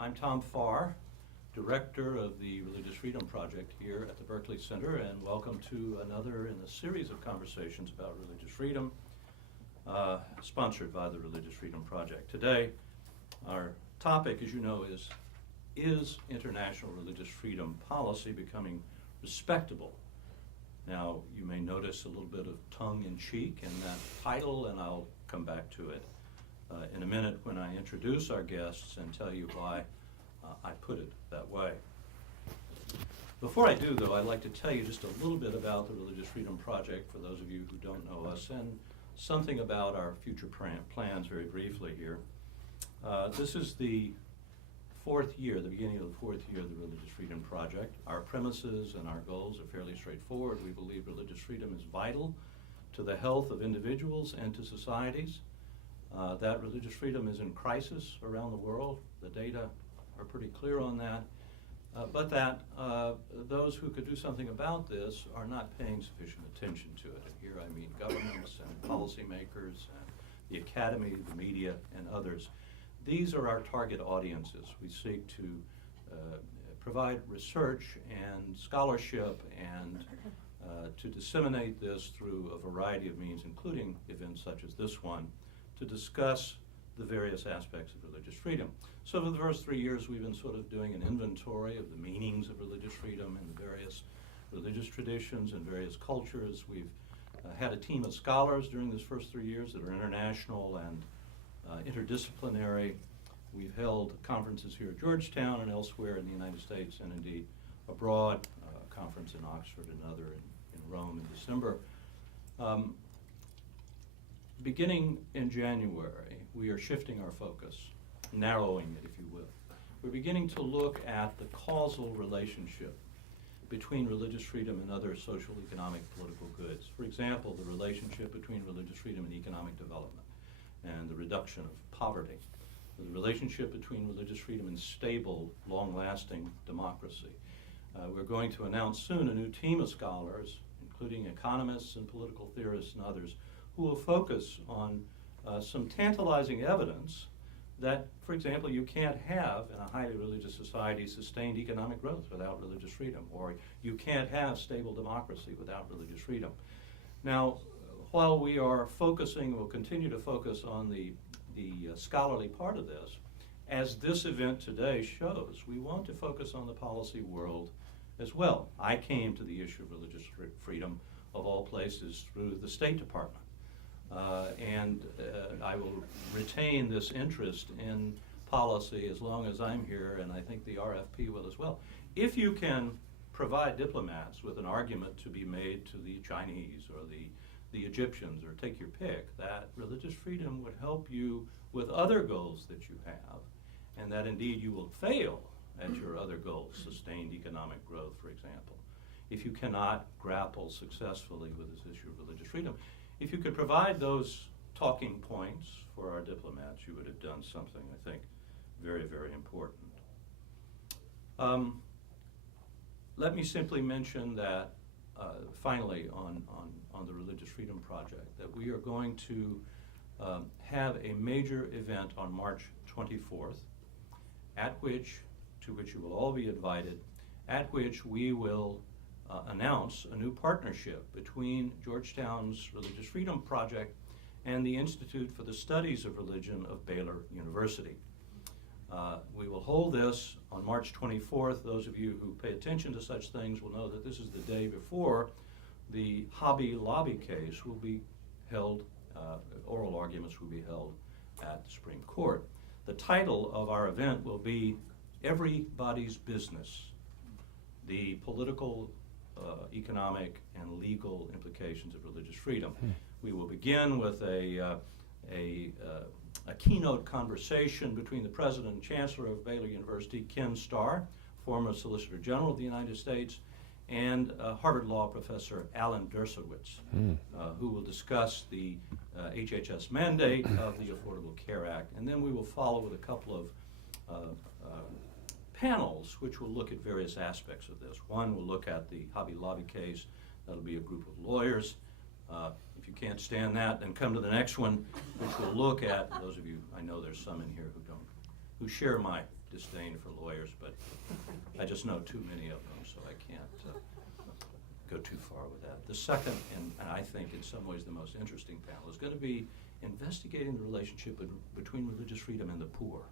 I'm Tom Farr, Director of the Religious Freedom Project here at the Berkeley Center, and welcome to another in a series of conversations about religious freedom, sponsored by the Religious Freedom Project. Today, our topic, as you know, is international religious freedom policy becoming respectable? Now, you may notice a little bit of tongue-in-cheek in that title, and I'll come back to it in a minute when I introduce our guests and tell you why I put it that way. Before I do, though, I'd like to tell you just a little bit about the Religious Freedom Project for those of you who don't know us, and something about our future plans very briefly here. This is the fourth year, the beginning of the fourth year of the Religious Freedom Project. Our premises and our goals are fairly straightforward. We believe religious freedom is vital to the health of individuals and to societies. That religious freedom is in crisis around the world. The data are pretty clear on that. But that those who could do something about this are not paying sufficient attention to it. And here I mean governments and policymakers, and the academy, the media, and others. These are our target audiences. We seek to provide research and scholarship and to disseminate this through a variety of means, including events such as this one, to discuss the various aspects of religious freedom. So for the first 3 years, we've been sort of doing an inventory of the meanings of religious freedom in the various religious traditions and various cultures. We've had a team of scholars during this first 3 years that are international and interdisciplinary. We've held conferences here at Georgetown and elsewhere in the United States, and indeed abroad, a conference in Oxford and another in Rome in December. Beginning in January, we are shifting our focus, narrowing it, if you will. We're beginning to look at the causal relationship between religious freedom and other social, economic, political goods. For example, the relationship between religious freedom and economic development and the reduction of poverty, the relationship between religious freedom and stable, long-lasting democracy. We're going to announce soon a new team of scholars, including economists and political theorists and others, who will focus on some tantalizing evidence that, for example, you can't have in a highly religious society sustained economic growth without religious freedom, or you can't have stable democracy without religious freedom. Now, while we are focusing, we'll continue to focus on the scholarly part of this, as this event today shows, we want to focus on the policy world as well. I came to the issue of religious freedom, of all places, through the State Department. And I will retain this interest in policy as long as I'm here, and I think the RFP will as well. If you can provide diplomats with an argument to be made to the Chinese or the Egyptians, or take your pick, that religious freedom would help you with other goals that you have, and that indeed you will fail at your other goals, sustained economic growth, for example, if you cannot grapple successfully with this issue of religious freedom. If you could provide those talking points for our diplomats, you would have done something, I think, very, very important. Let me simply mention that, finally, on the Religious Freedom Project, that we are going to have a major event on March 24th, to which you will all be invited, at which we will announce a new partnership between Georgetown's Religious Freedom Project and the Institute for the Studies of Religion of Baylor University. We will hold this on March 24th. Those of you who pay attention to such things will know that this is the day before the Hobby Lobby case will be held, oral arguments will be held at the Supreme Court. The title of our event will be Everybody's Business: The Political, Economic, and Legal Implications of Religious Freedom. We will begin with a keynote conversation between the President and Chancellor of Baylor University, Ken Starr, former Solicitor General of the United States, and Harvard Law professor Alan Dershowitz, who will discuss the HHS mandate of the Affordable Care Act. And then we will follow with a couple of panels which will look at various aspects of this. One will look at the Hobby Lobby case. That'll be a group of lawyers. If you can't stand that, then come to the next one, which will look at, those of you, I know there's some in here who share my disdain for lawyers, but I just know too many of them, so I can't go too far with that. The second, and I think in some ways the most interesting panel, is going to be investigating the relationship between religious freedom and the poor.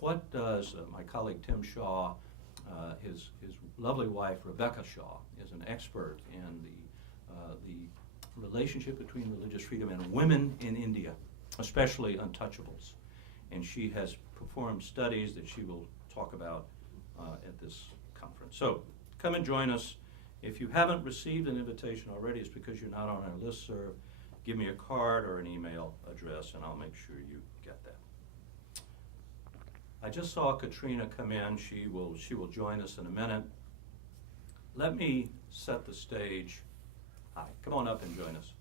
What does my colleague Tim Shaw, his lovely wife Rebecca Shaw, is an expert in the relationship between religious freedom and women in India, especially untouchables. And she has performed studies that she will talk about at this conference. So come and join us. If you haven't received an invitation already, it's because you're not on our listserv. Give me a card or an email address, and I'll make sure you get that. I just saw Katrina come in. She will join us in a minute. Let me set the stage. Hi, come on up and join us.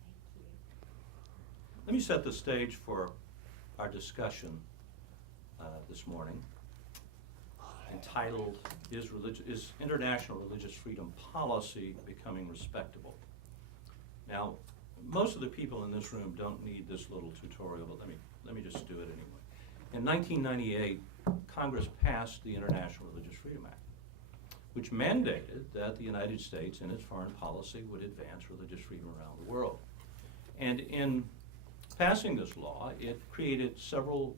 Let me set the stage for our discussion this morning, entitled, Is International Religious Freedom Policy Becoming Respectable? Now, most of the people in this room don't need this little tutorial, but let me just do it anyway. In 1998, Congress passed the International Religious Freedom Act, which mandated that the United States in its foreign policy would advance religious freedom around the world. And in passing this law, it created several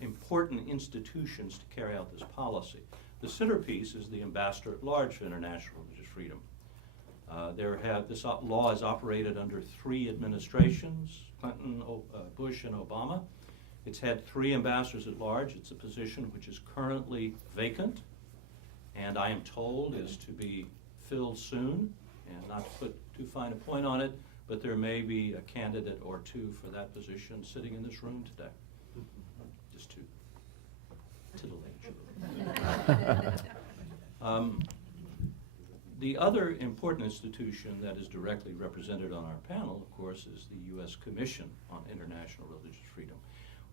important institutions to carry out this policy. The centerpiece is the Ambassador at Large for International Religious Freedom. This law has operated under 3 administrations, Clinton, Bush, and Obama. It's had 3 ambassadors at large. It's a position which is currently vacant, and I am told is to be filled soon, and not to put too fine a point on it, but there may be a candidate or 2 for that position sitting in this room today. Just to titillate you. The other important institution that is directly represented on our panel, of course, is the U.S. Commission on International Religious Freedom,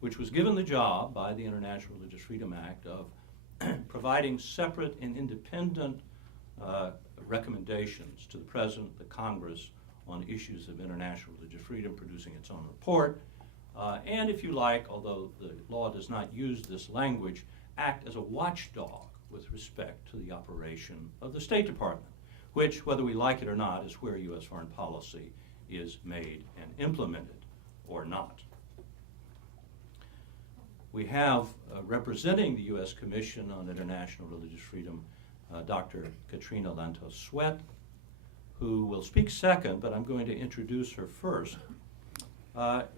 which was given the job by the International Religious Freedom Act of providing separate and independent recommendations to the President, the Congress, on issues of international religious freedom, producing its own report, and if you like, although the law does not use this language, act as a watchdog with respect to the operation of the State Department, which, whether we like it or not, is where U.S. foreign policy is made and implemented or not. We have representing the U.S. Commission on International Religious Freedom, Dr. Katrina Lantos-Sweat, who will speak second, but I'm going to introduce her first.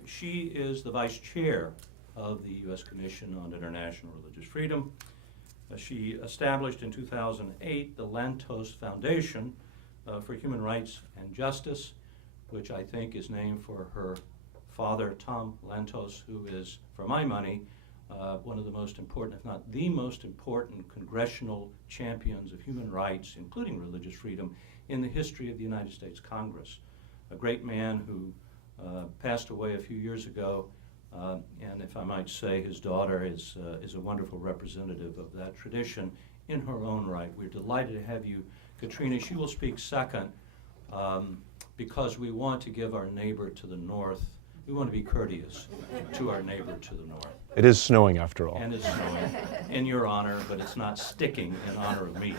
She is the Vice Chair of the U.S. Commission on International Religious Freedom. She established in 2008 the Lantos Foundation for Human Rights and Justice, which I think is named for her father, Tom Lantos, who is, for my money, one of the most important, if not the most important, congressional champions of human rights, including religious freedom, in the history of the United States Congress. A great man who passed away a few years ago, and if I might say, his daughter is a wonderful representative of that tradition in her own right. We're delighted to have you, Katrina. She will speak second because we want to give our neighbor to the north, we want to be courteous to our neighbor to the north. It is snowing after all. And it's snowing in your honor, but it's not sticking in honor of me,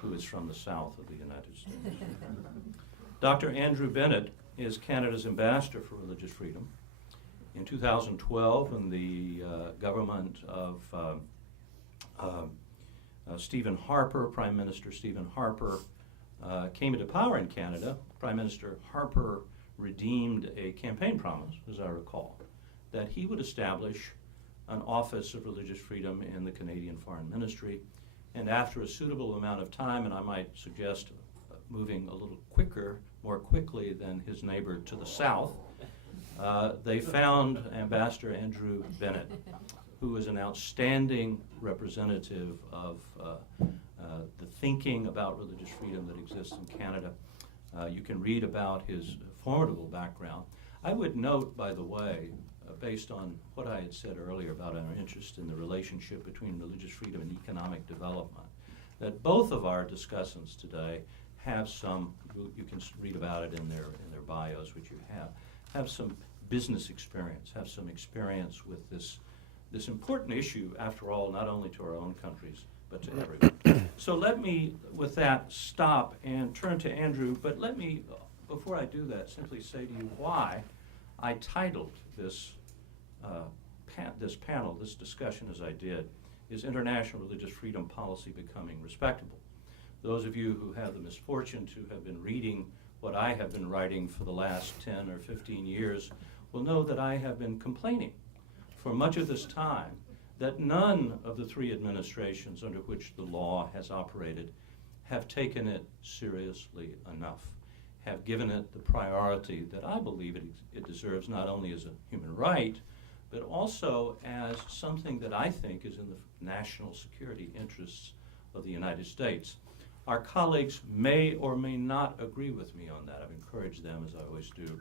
who is from the south of the United States. Dr. Andrew Bennett is Canada's ambassador for religious freedom. In 2012, when the government of Stephen Harper, Prime Minister Stephen Harper, came into power in Canada, Prime Minister Harper redeemed a campaign promise, as I recall, that he would establish an Office of Religious Freedom in the Canadian Foreign Ministry. And after a suitable amount of time, and I might suggest moving a little quicker, more quickly than his neighbor to the south, they found Ambassador Andrew Bennett, who is an outstanding representative of the thinking about religious freedom that exists in Canada. You can read about his formidable background. I would note, by the way, based on what I had said earlier about our interest in the relationship between religious freedom and economic development, that both of our discussants today have some, you can read about it in their bios, which you have some business experience, have some experience with this important issue, after all, not only to our own countries, but to everyone. So let me, with that, stop and turn to Andrew, but let me, before I do that, simply say to you why I titled this panel, this discussion as I did, is International Religious Freedom Policy Becoming Respectable. Those of you who have the misfortune to have been reading what I have been writing for the last 10 or 15 years will know that I have been complaining for much of this time that none of the three administrations under which the law has operated have taken it seriously enough, have given it the priority that I believe it deserves, not only as a human right, but also as something that I think is in the national security interests of the United States. Our colleagues may or may not agree with me on that. I've encouraged them, as I always do,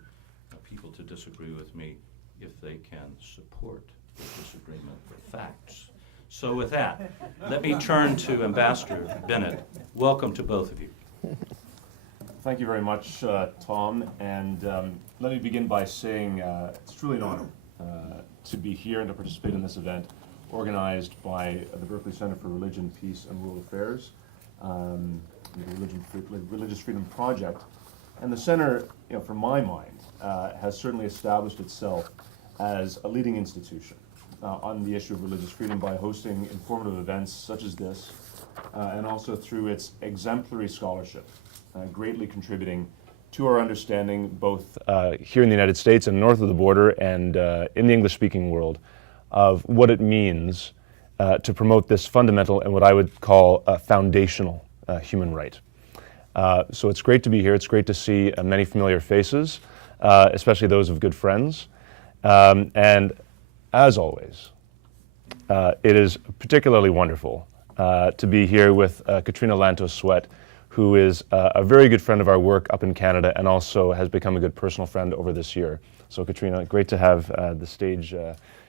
people to disagree with me if they can support the disagreement with facts. So with that, let me turn to Ambassador Bennett. Welcome to both of you. Thank you very much, Tom. And let me begin by saying it's truly an honor to be here and to participate in this event organized by the Berkeley Center for Religion, Peace, and World Affairs, the Religious Freedom Project. And the center, from my mind, has certainly established itself as a leading institution on the issue of religious freedom by hosting informative events such as this, and also through its exemplary scholarship, greatly contributing to our understanding both here in the United States and north of the border and in the English-speaking world of what it means to promote this fundamental and what I would call a foundational human right. So it's great to be here. It's great to see many familiar faces, especially those of good friends. And as always, it is particularly wonderful to be here with Katrina Lantos-Sweat, who is a very good friend of our work up in Canada and also has become a good personal friend over this year. So Katrina, great to have the stage,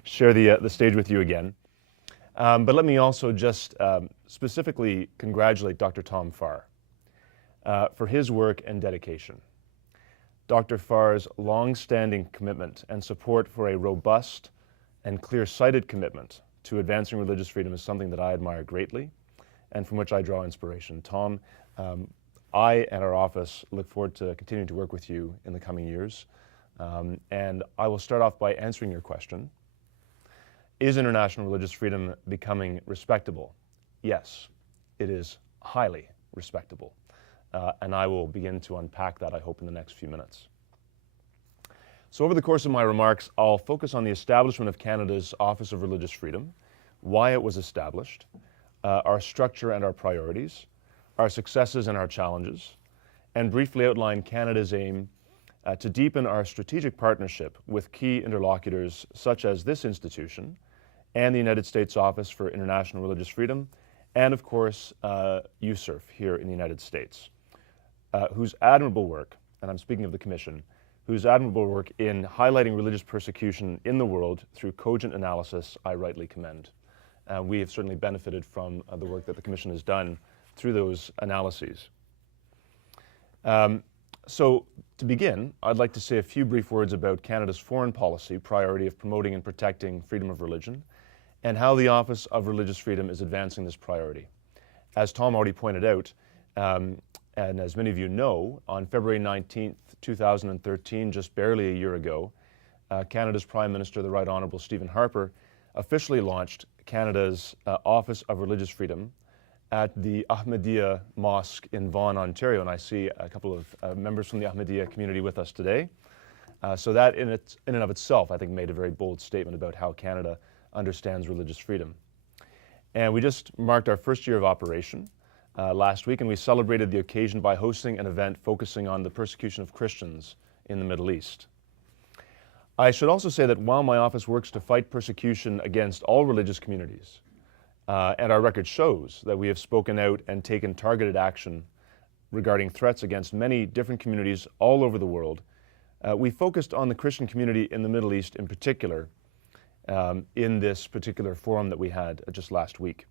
share the stage with you again. But let me also just specifically congratulate Dr. Tom Farr for his work and dedication. Dr. Farr's long-standing commitment and support for a robust and clear-sighted commitment to advancing religious freedom is something that I admire greatly and from which I draw inspiration. Tom, I and our office look forward to continuing to work with you in the coming years. And I will start off by answering your question. Is international religious freedom becoming respectable? Yes, it is highly respectable. And I will begin to unpack that, I hope, in the next few minutes. So over the course of my remarks, I'll focus on the establishment of Canada's Office of Religious Freedom, why it was established, our structure and our priorities, our successes and our challenges, and briefly outline Canada's aim to deepen our strategic partnership with key interlocutors such as this institution and the United States Office for International Religious Freedom, and of course, USCIRF here in the United States, whose admirable work, and I'm speaking of the Commission, whose admirable work in highlighting religious persecution in the world through cogent analysis I rightly commend. We have certainly benefited from the work that the Commission has done through those analyses. So to begin, I'd like to say a few brief words about Canada's foreign policy priority of promoting and protecting freedom of religion, and how the Office of Religious Freedom is advancing this priority. As Tom already pointed out, and as many of you know, on February 19th, 2013, just barely a year ago, Canada's Prime Minister, the Right Honourable Stephen Harper, officially launched Canada's Office of Religious Freedom at the Ahmadiyya Mosque in Vaughan, Ontario. And I see a couple of members from the Ahmadiyya community with us today. So that in and of itself, I think, made a very bold statement about how Canada understands religious freedom. And we just marked our first year of operation last week, and we celebrated the occasion by hosting an event focusing on the persecution of Christians in the Middle East. I should also say that while my office works to fight persecution against all religious communities, and our record shows that we have spoken out and taken targeted action regarding threats against many different communities all over the world, we focused on the Christian community in the Middle East in particular in this particular forum that we had just last week.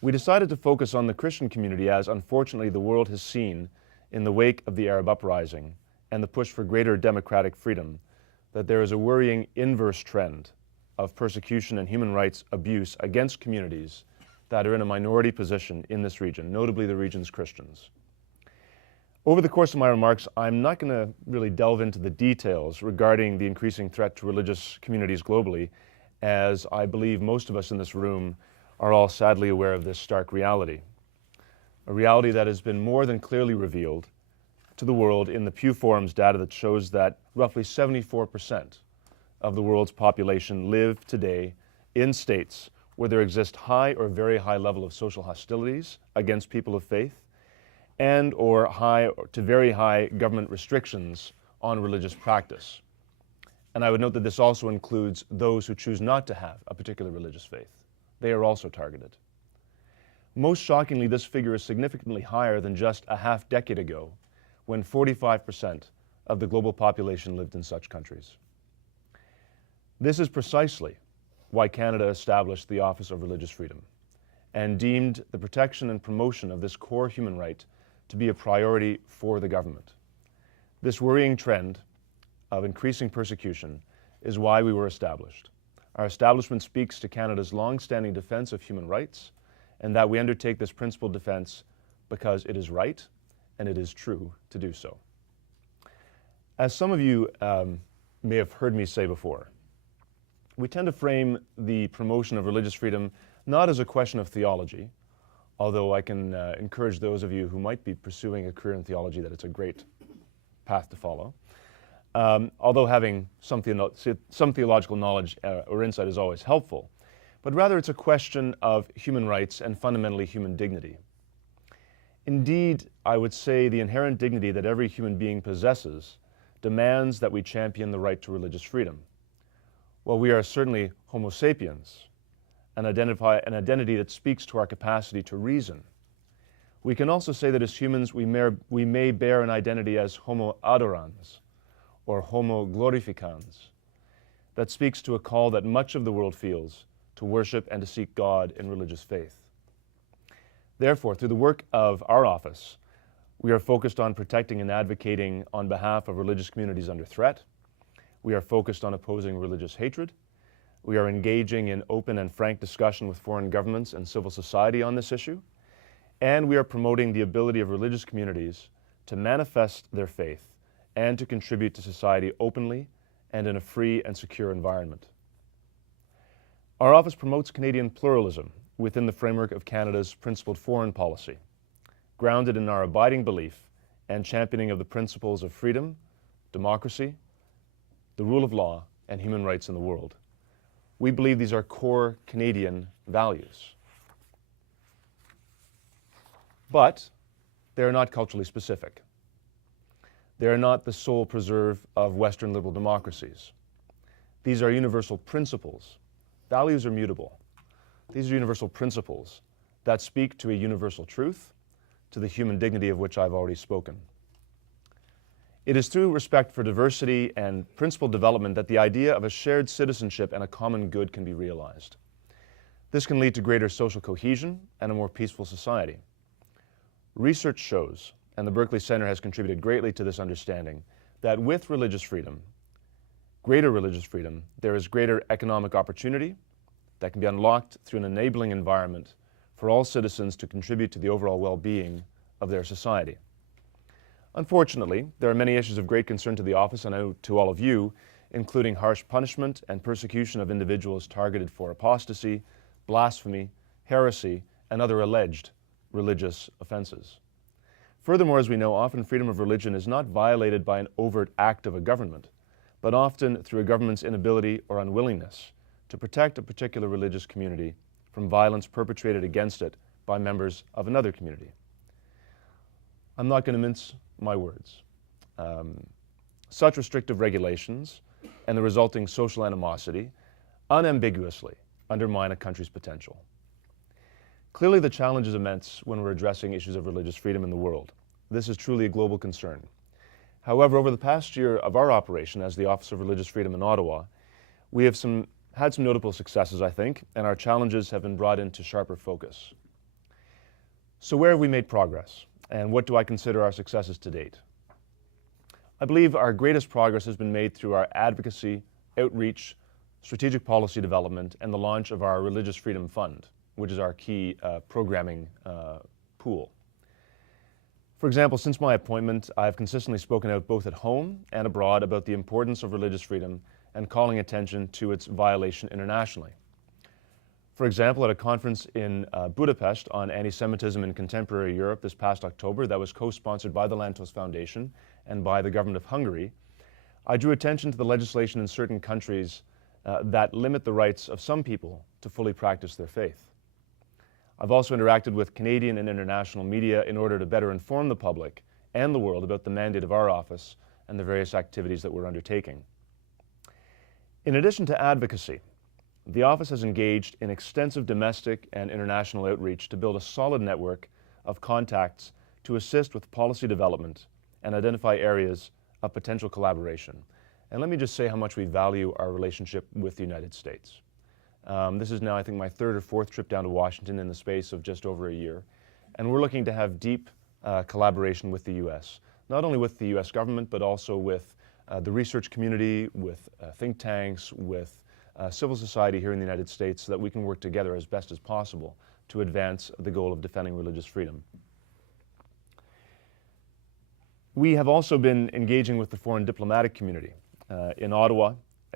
We decided to focus on the Christian community as, unfortunately, the world has seen in the wake of the Arab uprising and the push for greater democratic freedom, that there is a worrying inverse trend of persecution and human rights abuse against communities that are in a minority position in this region, notably the region's Christians. Over the course of my remarks, I'm not going to really delve into the details regarding the increasing threat to religious communities globally, as I believe most of us in this room are all sadly aware of this stark reality. A reality that has been more than clearly revealed to the world in the Pew Forum's data that shows that roughly 74% of the world's population live today in states where there exist high or very high level of social hostilities against people of faith, and or high to very high government restrictions on religious practice. And I would note that this also includes those who choose not to have a particular religious faith. They are also targeted. Most shockingly, this figure is significantly higher than just a half decade ago, when 45% of the global population lived in such countries. This is precisely why Canada established the Office of Religious Freedom and deemed the protection and promotion of this core human right to be a priority for the government. This worrying trend of increasing persecution is why we were established. Our establishment speaks to Canada's long-standing defense of human rights, and that we undertake this principled defense because it is right and it is true to do so. As some of you may have heard me say before, we tend to frame the promotion of religious freedom not as a question of theology, although I can encourage those of you who might be pursuing a career in theology that it's a great path to follow. Although having some theological knowledge or insight is always helpful, but rather it's a question of human rights and fundamentally human dignity. Indeed, I would say the inherent dignity that every human being possesses demands that we champion the right to religious freedom. While we are certainly Homo sapiens, and identify an identity that speaks to our capacity to reason, we can also say that as humans we may bear an identity as Homo adorans, or Homo glorificans, that speaks to a call that much of the world feels to worship and to seek God in religious faith. Therefore, through the work of our office, we are focused on protecting and advocating on behalf of religious communities under threat. We are focused on opposing religious hatred. We are engaging in open and frank discussion with foreign governments and civil society on this issue. And we are promoting the ability of religious communities to manifest their faith and to contribute to society openly and in a free and secure environment. Our office promotes Canadian pluralism within the framework of Canada's principled foreign policy, grounded in our abiding belief and championing of the principles of freedom, democracy, the rule of law, and human rights in the world. We believe these are core Canadian values. But they are not culturally specific. They are not the sole preserve of Western liberal democracies. These are universal principles. Values are mutable. These are universal principles that speak to a universal truth, to the human dignity of which I've already spoken. It is through respect for diversity and principled development that the idea of a shared citizenship and a common good can be realized. This can lead to greater social cohesion and a more peaceful society. Research shows, and the Berkeley Center has contributed greatly to this understanding, that with religious freedom, greater religious freedom, there is greater economic opportunity that can be unlocked through an enabling environment for all citizens to contribute to the overall well-being of their society. Unfortunately, there are many issues of great concern to the office and to all of you, including harsh punishment and persecution of individuals targeted for apostasy, blasphemy, heresy, and other alleged religious offenses. Furthermore, as we know, often freedom of religion is not violated by an overt act of a government, but often through a government's inability or unwillingness to protect a particular religious community from violence perpetrated against it by members of another community. I'm not going to mince my words. Such restrictive regulations and the resulting social animosity unambiguously undermine a country's potential. Clearly, the challenge is immense when we're addressing issues of religious freedom in the world. This is truly a global concern. However, over the past year of our operation as the Office of Religious Freedom in Ottawa, we have had some notable successes, I think, and our challenges have been brought into sharper focus. So where have we made progress, and what do I consider our successes to date? I believe our greatest progress has been made through our advocacy, outreach, strategic policy development, and the launch of our Religious Freedom Fund, which is our key programming pool. For example, since my appointment, I've consistently spoken out both at home and abroad about the importance of religious freedom and calling attention to its violation internationally. For example, at a conference in Budapest on anti-Semitism in contemporary Europe this past October that was co-sponsored by the Lantos Foundation and by the government of Hungary, I drew attention to the legislation in certain countries that limit the rights of some people to fully practice their faith. I've also interacted with Canadian and international media in order to better inform the public and the world about the mandate of our office and the various activities that we're undertaking. In addition to advocacy, the office has engaged in extensive domestic and international outreach to build a solid network of contacts to assist with policy development and identify areas of potential collaboration. And let me just say how much we value our relationship with the United States. This is now, I think, my third or fourth trip down to Washington in the space of just over a year. And we're looking to have deep collaboration with the U.S., not only with the U.S. government, but also with the research community, with think tanks, with civil society here in the United States, so that we can work together as best as possible to advance the goal of defending religious freedom. We have also been engaging with the foreign diplomatic community in Ottawa,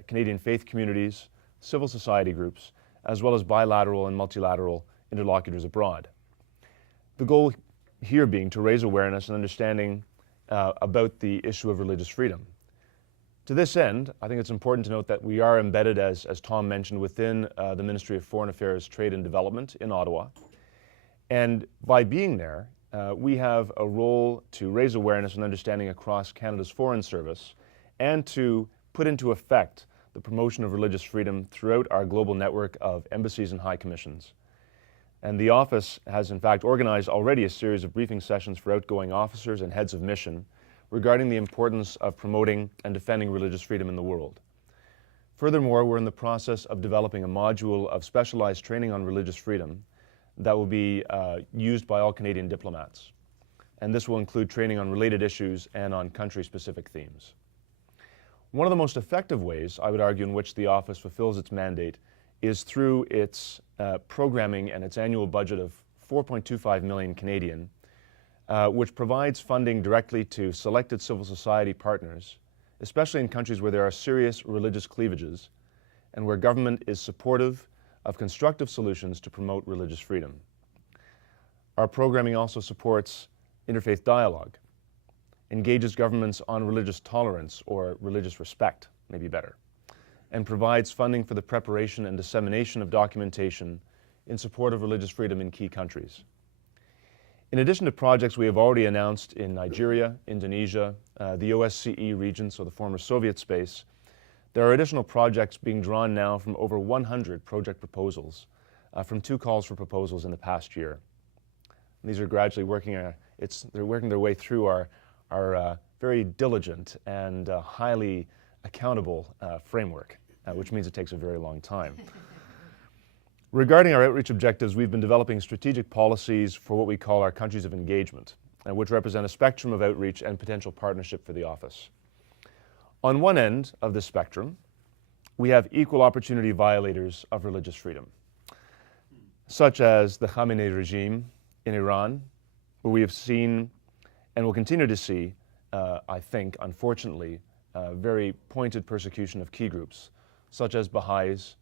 Canadian faith communities, civil society groups, as well as bilateral and multilateral interlocutors abroad. The goal here being to raise awareness and understanding about the issue of religious freedom. To this end, I think it's important to note that we are embedded, as Tom mentioned, within the Ministry of Foreign Affairs, Trade and Development in Ottawa. And by being there, we have a role to raise awareness and understanding across Canada's Foreign Service and to put into effect the promotion of religious freedom throughout our global network of embassies and high commissions. And the office has in fact organized already a series of briefing sessions for outgoing officers and heads of mission regarding the importance of promoting and defending religious freedom in the world. Furthermore, we're in the process of developing a module of specialized training on religious freedom that will be used by all Canadian diplomats. And this will include training on related issues and on country-specific themes. One of the most effective ways, I would argue, in which the office fulfills its mandate is through its programming and its annual budget of 4.25 million Canadian, which provides funding directly to selected civil society partners, especially in countries where there are serious religious cleavages and where government is supportive of constructive solutions to promote religious freedom. Our programming also supports interfaith dialogue, engages governments on religious tolerance or religious respect, maybe better, and provides funding for the preparation and dissemination of documentation in support of religious freedom in key countries. In addition to projects we have already announced in Nigeria, Indonesia, the OSCE region, so the former Soviet space, there are additional projects being drawn now from over 100 project proposals, from 2 calls for proposals in the past year. And these are gradually working, they're working their way through our very diligent and highly accountable framework, which means it takes a very long time. Regarding our outreach objectives, we've been developing strategic policies for what we call our countries of engagement, which represent a spectrum of outreach and potential partnership for the office. On one end of the spectrum, we have equal opportunity violators of religious freedom, such as the Khamenei regime in Iran, where we have seen and will continue to see, I think, unfortunately, very pointed persecution of key groups, such as Baha'is,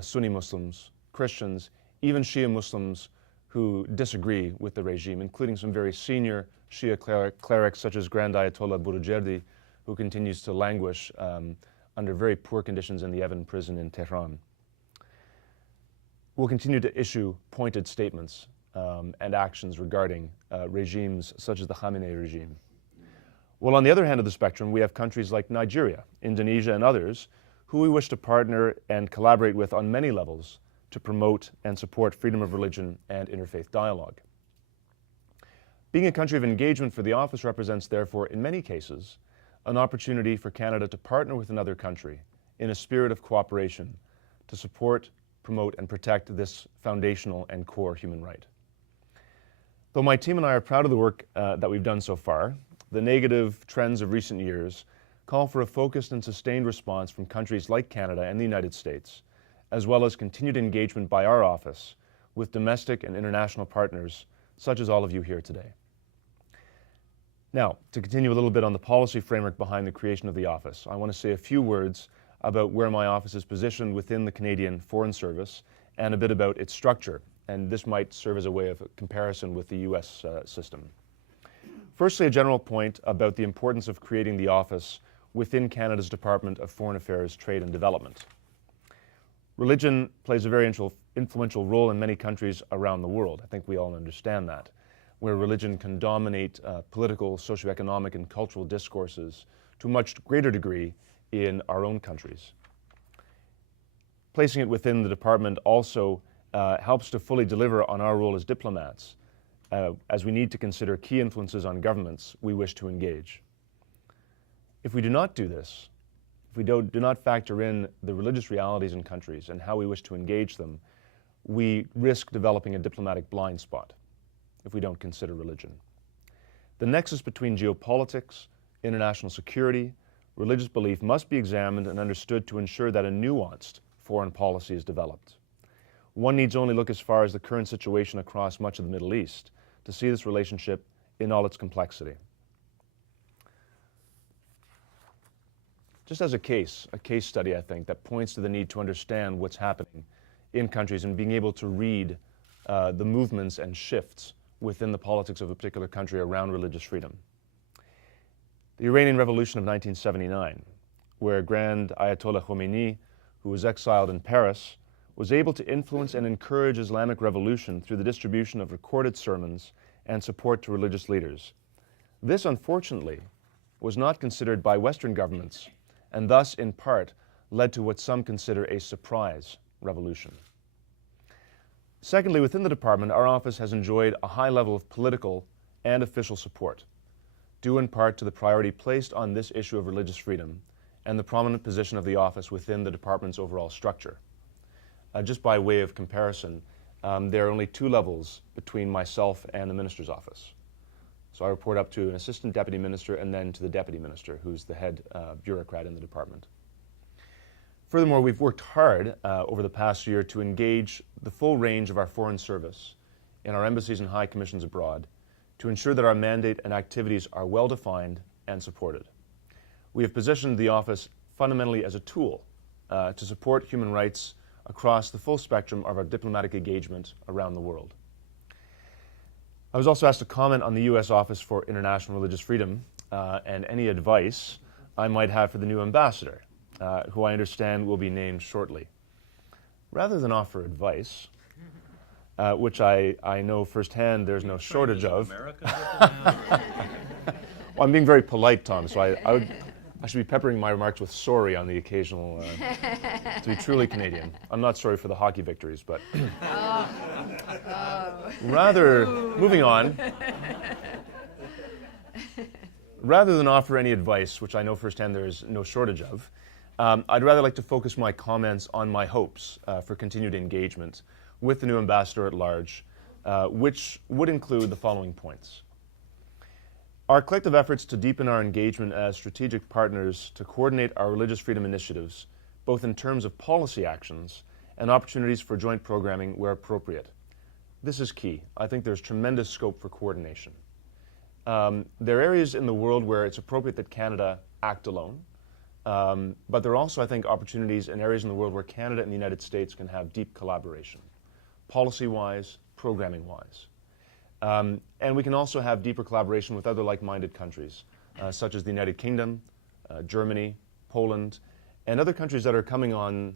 Sunni Muslims, Christians, even Shia Muslims who disagree with the regime, including some very senior Shia clerics such as Grand Ayatollah Borujerdi, who continues to languish under very poor conditions in the Evin prison in Tehran. We'll continue to issue pointed statements and actions regarding regimes such as the Khamenei regime. Well, on the other hand of the spectrum, we have countries like Nigeria, Indonesia, and others who we wish to partner and collaborate with on many levels to promote and support freedom of religion and interfaith dialogue. Being a country of engagement for the office represents, therefore, in many cases, an opportunity for Canada to partner with another country in a spirit of cooperation to support, promote, and protect this foundational and core human right. Though my team and I are proud of the work that we've done so far, the negative trends of recent years call for a focused and sustained response from countries like Canada and the United States, as well as continued engagement by our office with domestic and international partners, such as all of you here today. Now, to continue a little bit on the policy framework behind the creation of the office, I want to say a few words about where my office is positioned within the Canadian Foreign Service and a bit about its structure, and this might serve as a way of comparison with the US system. Firstly, a general point about the importance of creating the office within Canada's Department of Foreign Affairs, Trade and Development. Religion plays a very influential role in many countries around the world. I think we all understand that, where religion can dominate political, socioeconomic, and cultural discourses to a much greater degree in our own countries. Placing it within the department also helps to fully deliver on our role as diplomats, as we need to consider key influences on governments we wish to engage. If we do not do this, if we do not factor in the religious realities in countries and how we wish to engage them, we risk developing a diplomatic blind spot if we don't consider religion. The nexus between geopolitics, international security, religious belief must be examined and understood to ensure that a nuanced foreign policy is developed. One needs only look as far as the current situation across much of the Middle East to see this relationship in all its complexity. Just as a case study, I think, that points to the need to understand what's happening in countries and being able to read the movements and shifts within the politics of a particular country around religious freedom. The Iranian Revolution of 1979, where Grand Ayatollah Khomeini, who was exiled in Paris, was able to influence and encourage Islamic revolution through the distribution of recorded sermons and support to religious leaders. This, unfortunately, was not considered by Western governments, and thus, in part, led to what some consider a surprise revolution. Secondly, within the department, our office has enjoyed a high level of political and official support, due in part to the priority placed on this issue of religious freedom and the prominent position of the office within the department's overall structure. Just by way of comparison, there are only two levels between myself and the minister's office. So I report up to an assistant deputy minister and then to the deputy minister, who's the head bureaucrat in the department. Furthermore, we've worked hard over the past year to engage the full range of our foreign service in our embassies and high commissions abroad to ensure that our mandate and activities are well defined and supported. We have positioned the office fundamentally as a tool to support human rights across the full spectrum of our diplomatic engagement around the world. I was also asked to comment on the U.S. Office for International Religious Freedom and any advice I might have for the new ambassador, who I understand will be named shortly. Rather than offer advice, which I know firsthand there's no shortage of. Well, I'm being very polite, Tom, so I should be peppering my remarks with sorry on the occasional, to be truly Canadian. I'm not sorry for the hockey victories, but rather, moving on, rather than offer any advice, which I know firsthand there is no shortage of, I'd rather like to focus my comments on my hopes for continued engagement with the new ambassador at large, which would include the following points. Our collective efforts to deepen our engagement as strategic partners to coordinate our religious freedom initiatives, both in terms of policy actions and opportunities for joint programming where appropriate. This is key. I think there's tremendous scope for coordination. There are areas in the world where it's appropriate that Canada act alone, but there are also, I think, opportunities in areas in the world where Canada and the United States can have deep collaboration, policy-wise, programming-wise. And we can also have deeper collaboration with other like-minded countries, such as the United Kingdom, Germany, Poland, and other countries that are coming on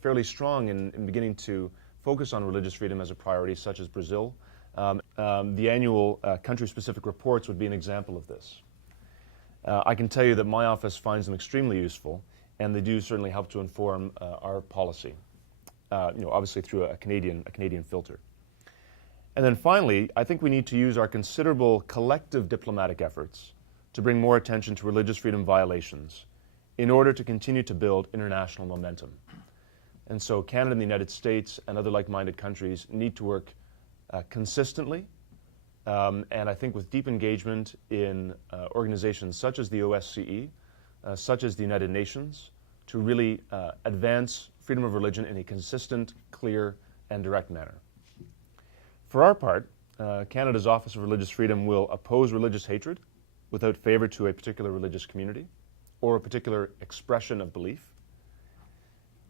fairly strong in beginning to focus on religious freedom as a priority, such as Brazil. The annual country-specific reports would be an example of this. I can tell you that my office finds them extremely useful, and they do certainly help to inform our policy, obviously through a Canadian filter. And then finally, I think we need to use our considerable collective diplomatic efforts to bring more attention to religious freedom violations in order to continue to build international momentum. And so Canada and the United States and other like-minded countries need to work consistently and I think with deep engagement in organizations such as the OSCE, such as the United Nations, to really advance freedom of religion in a consistent, clear, and direct manner. For our part, Canada's Office of Religious Freedom will oppose religious hatred without favor to a particular religious community or a particular expression of belief.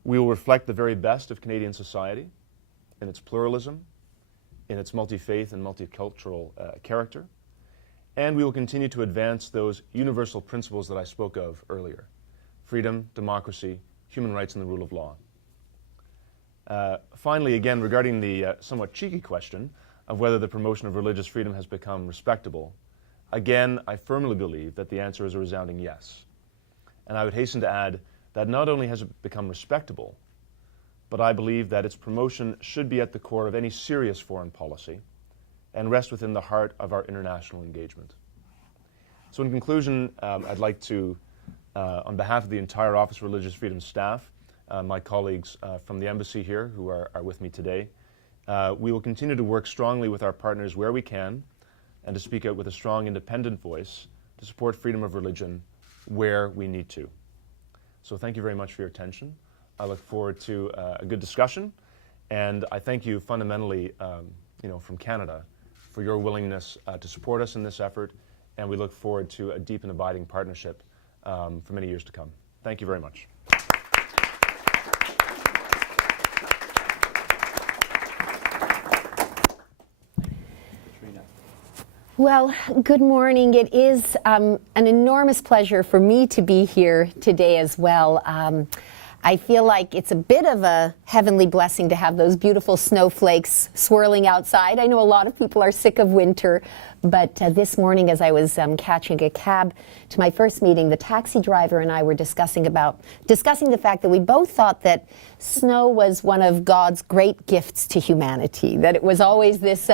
We will reflect the very best of Canadian society in its pluralism, in its multi-faith and multicultural character, and we will continue to advance those universal principles that I spoke of earlier: freedom, democracy, human rights, and the rule of law. Finally, again, regarding the somewhat cheeky question of whether the promotion of religious freedom has become respectable, again, I firmly believe that the answer is a resounding yes. And I would hasten to add that not only has it become respectable, but I believe that its promotion should be at the core of any serious foreign policy and rest within the heart of our international engagement. So in conclusion, I'd like to, on behalf of the entire Office of Religious Freedom staff, my colleagues from the embassy here who are with me today, we will continue to work strongly with our partners where we can and to speak out with a strong independent voice to support freedom of religion where we need to. So thank you very much for your attention. I look forward to a good discussion, and I thank you fundamentally, from Canada, for your willingness to support us in this effort, and we look forward to a deep and abiding partnership for many years to come. Thank you very much. Well, good morning. It is an enormous pleasure for me to be here today as well. I feel like it's a bit of a heavenly blessing to have those beautiful snowflakes swirling outside. I know a lot of people are sick of winter, but this morning as I was catching a cab to my first meeting, the taxi driver and I were discussing the fact that we both thought that snow was one of God's great gifts to humanity, that it was always this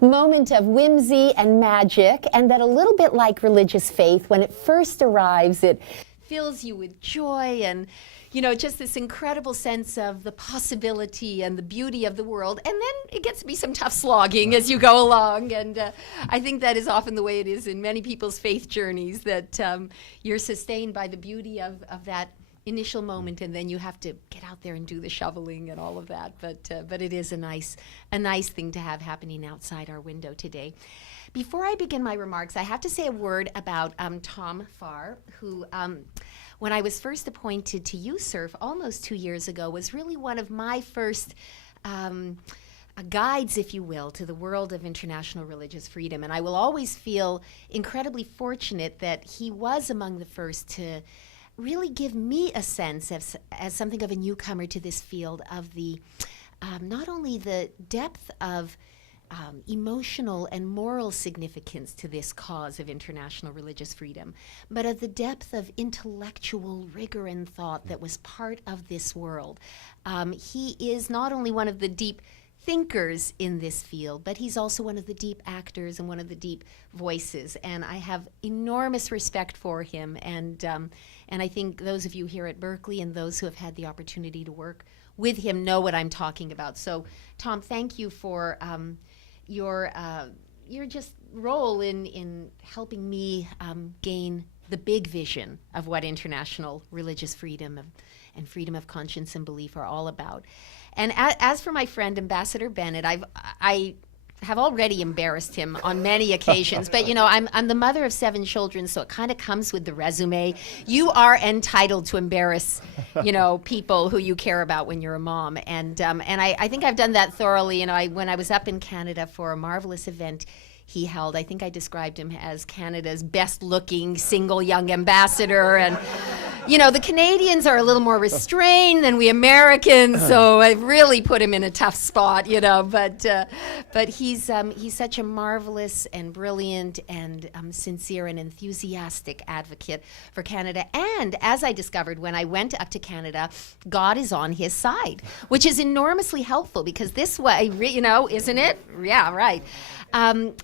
moment of whimsy and magic, and that a little bit like religious faith, when it first arrives, it fills you with joy and just this incredible sense of the possibility and the beauty of the world. And then it gets to be some tough slogging as you go along. And I think that is often the way it is in many people's faith journeys, that you're sustained by the beauty of that initial moment, and then you have to get out there and do the shoveling and all of that. But it is a nice thing to have happening outside our window today. Before I begin my remarks, I have to say a word about Tom Farr, who when I was first appointed to USERF almost 2 years ago, was really one of my first guides, if you will, to the world of international religious freedom. And I will always feel incredibly fortunate that he was among the first to really give me a sense as something of a newcomer to this field of the not only the depth of emotional and moral significance to this cause of international religious freedom, but of the depth of intellectual rigor and thought that was part of this world. He is not only one of the deep thinkers in this field, but he's also one of the deep actors and one of the deep voices, and I have enormous respect for him, and I think those of you here at Berkeley and those who have had the opportunity to work with him know what I'm talking about. So, Tom, thank you for your just role in helping me gain the big vision of what international religious freedom and freedom of conscience and belief are all about. And as for my friend Ambassador Bennett, I have already embarrassed him on many occasions, but I'm the mother of 7 children, so it kind of comes with the resume. You are entitled to embarrass, people who you care about when you're a mom, and I think I've done that thoroughly. When I was up in Canada for a marvelous event he held, I think I described him as Canada's best-looking single young ambassador, and the Canadians are a little more restrained than we Americans, so I really put him in a tough spot, but he's such a marvelous and brilliant and sincere and enthusiastic advocate for Canada. And as I discovered when I went up to Canada, God is on his side, which is enormously helpful, because this way, isn't it? Yeah, right.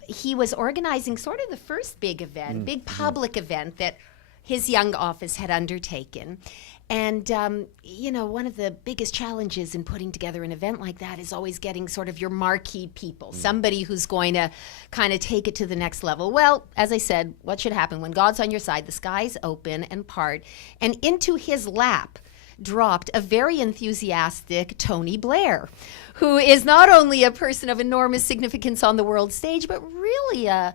He was organizing sort of the first big event, big public event that his young office had undertaken. And, one of the biggest challenges in putting together an event like that is always getting sort of your marquee people, somebody who's going to kind of take it to the next level. Well, as I said, what should happen? When God's on your side, the skies open and part, and into his lap dropped a very enthusiastic Tony Blair, who is not only a person of enormous significance on the world stage, but really a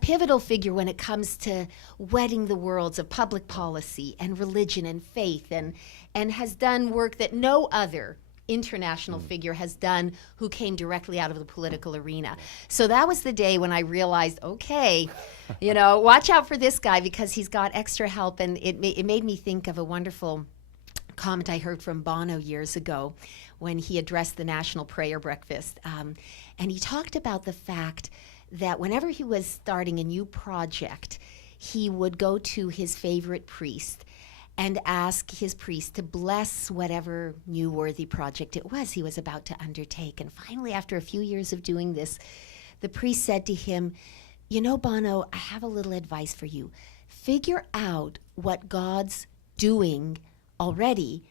pivotal figure when it comes to wedding the worlds of public policy and religion and faith, and has done work that no other international figure has done who came directly out of the political arena. So that was the day when I realized, okay, watch out for this guy because he's got extra help. And it made me think of a wonderful comment I heard from Bono years ago when he addressed the National Prayer Breakfast. And he talked about the fact that whenever he was starting a new project, he would go to his favorite priest and ask his priest to bless whatever new worthy project it was he was about to undertake. And finally, after a few years of doing this, the priest said to him, Bono, I have a little advice for you. Figure out what God's doing already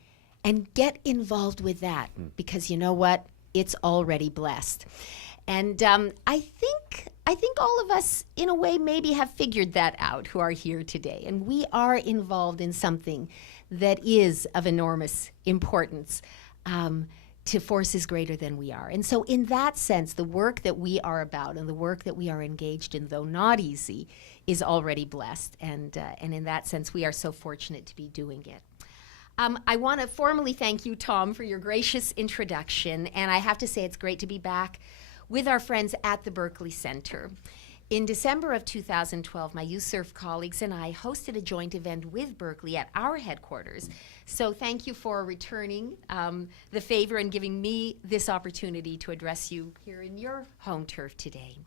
and get involved with that, because you know what? It's already blessed. And I think all of us, in a way, maybe have figured that out who are here today. And we are involved in something that is of enormous importance to forces greater than we are. And so in that sense, the work that we are about and the work that we are engaged in, though not easy, is already blessed. And in that sense, we are so fortunate to be doing it. I want to formally thank you, Tom, for your gracious introduction. And I have to say it's great to be back with our friends at the Berkeley Center. In December of 2012, my USERF colleagues and I hosted a joint event with Berkeley at our headquarters. So thank you for returning the favor and giving me this opportunity to address you here in your home turf today.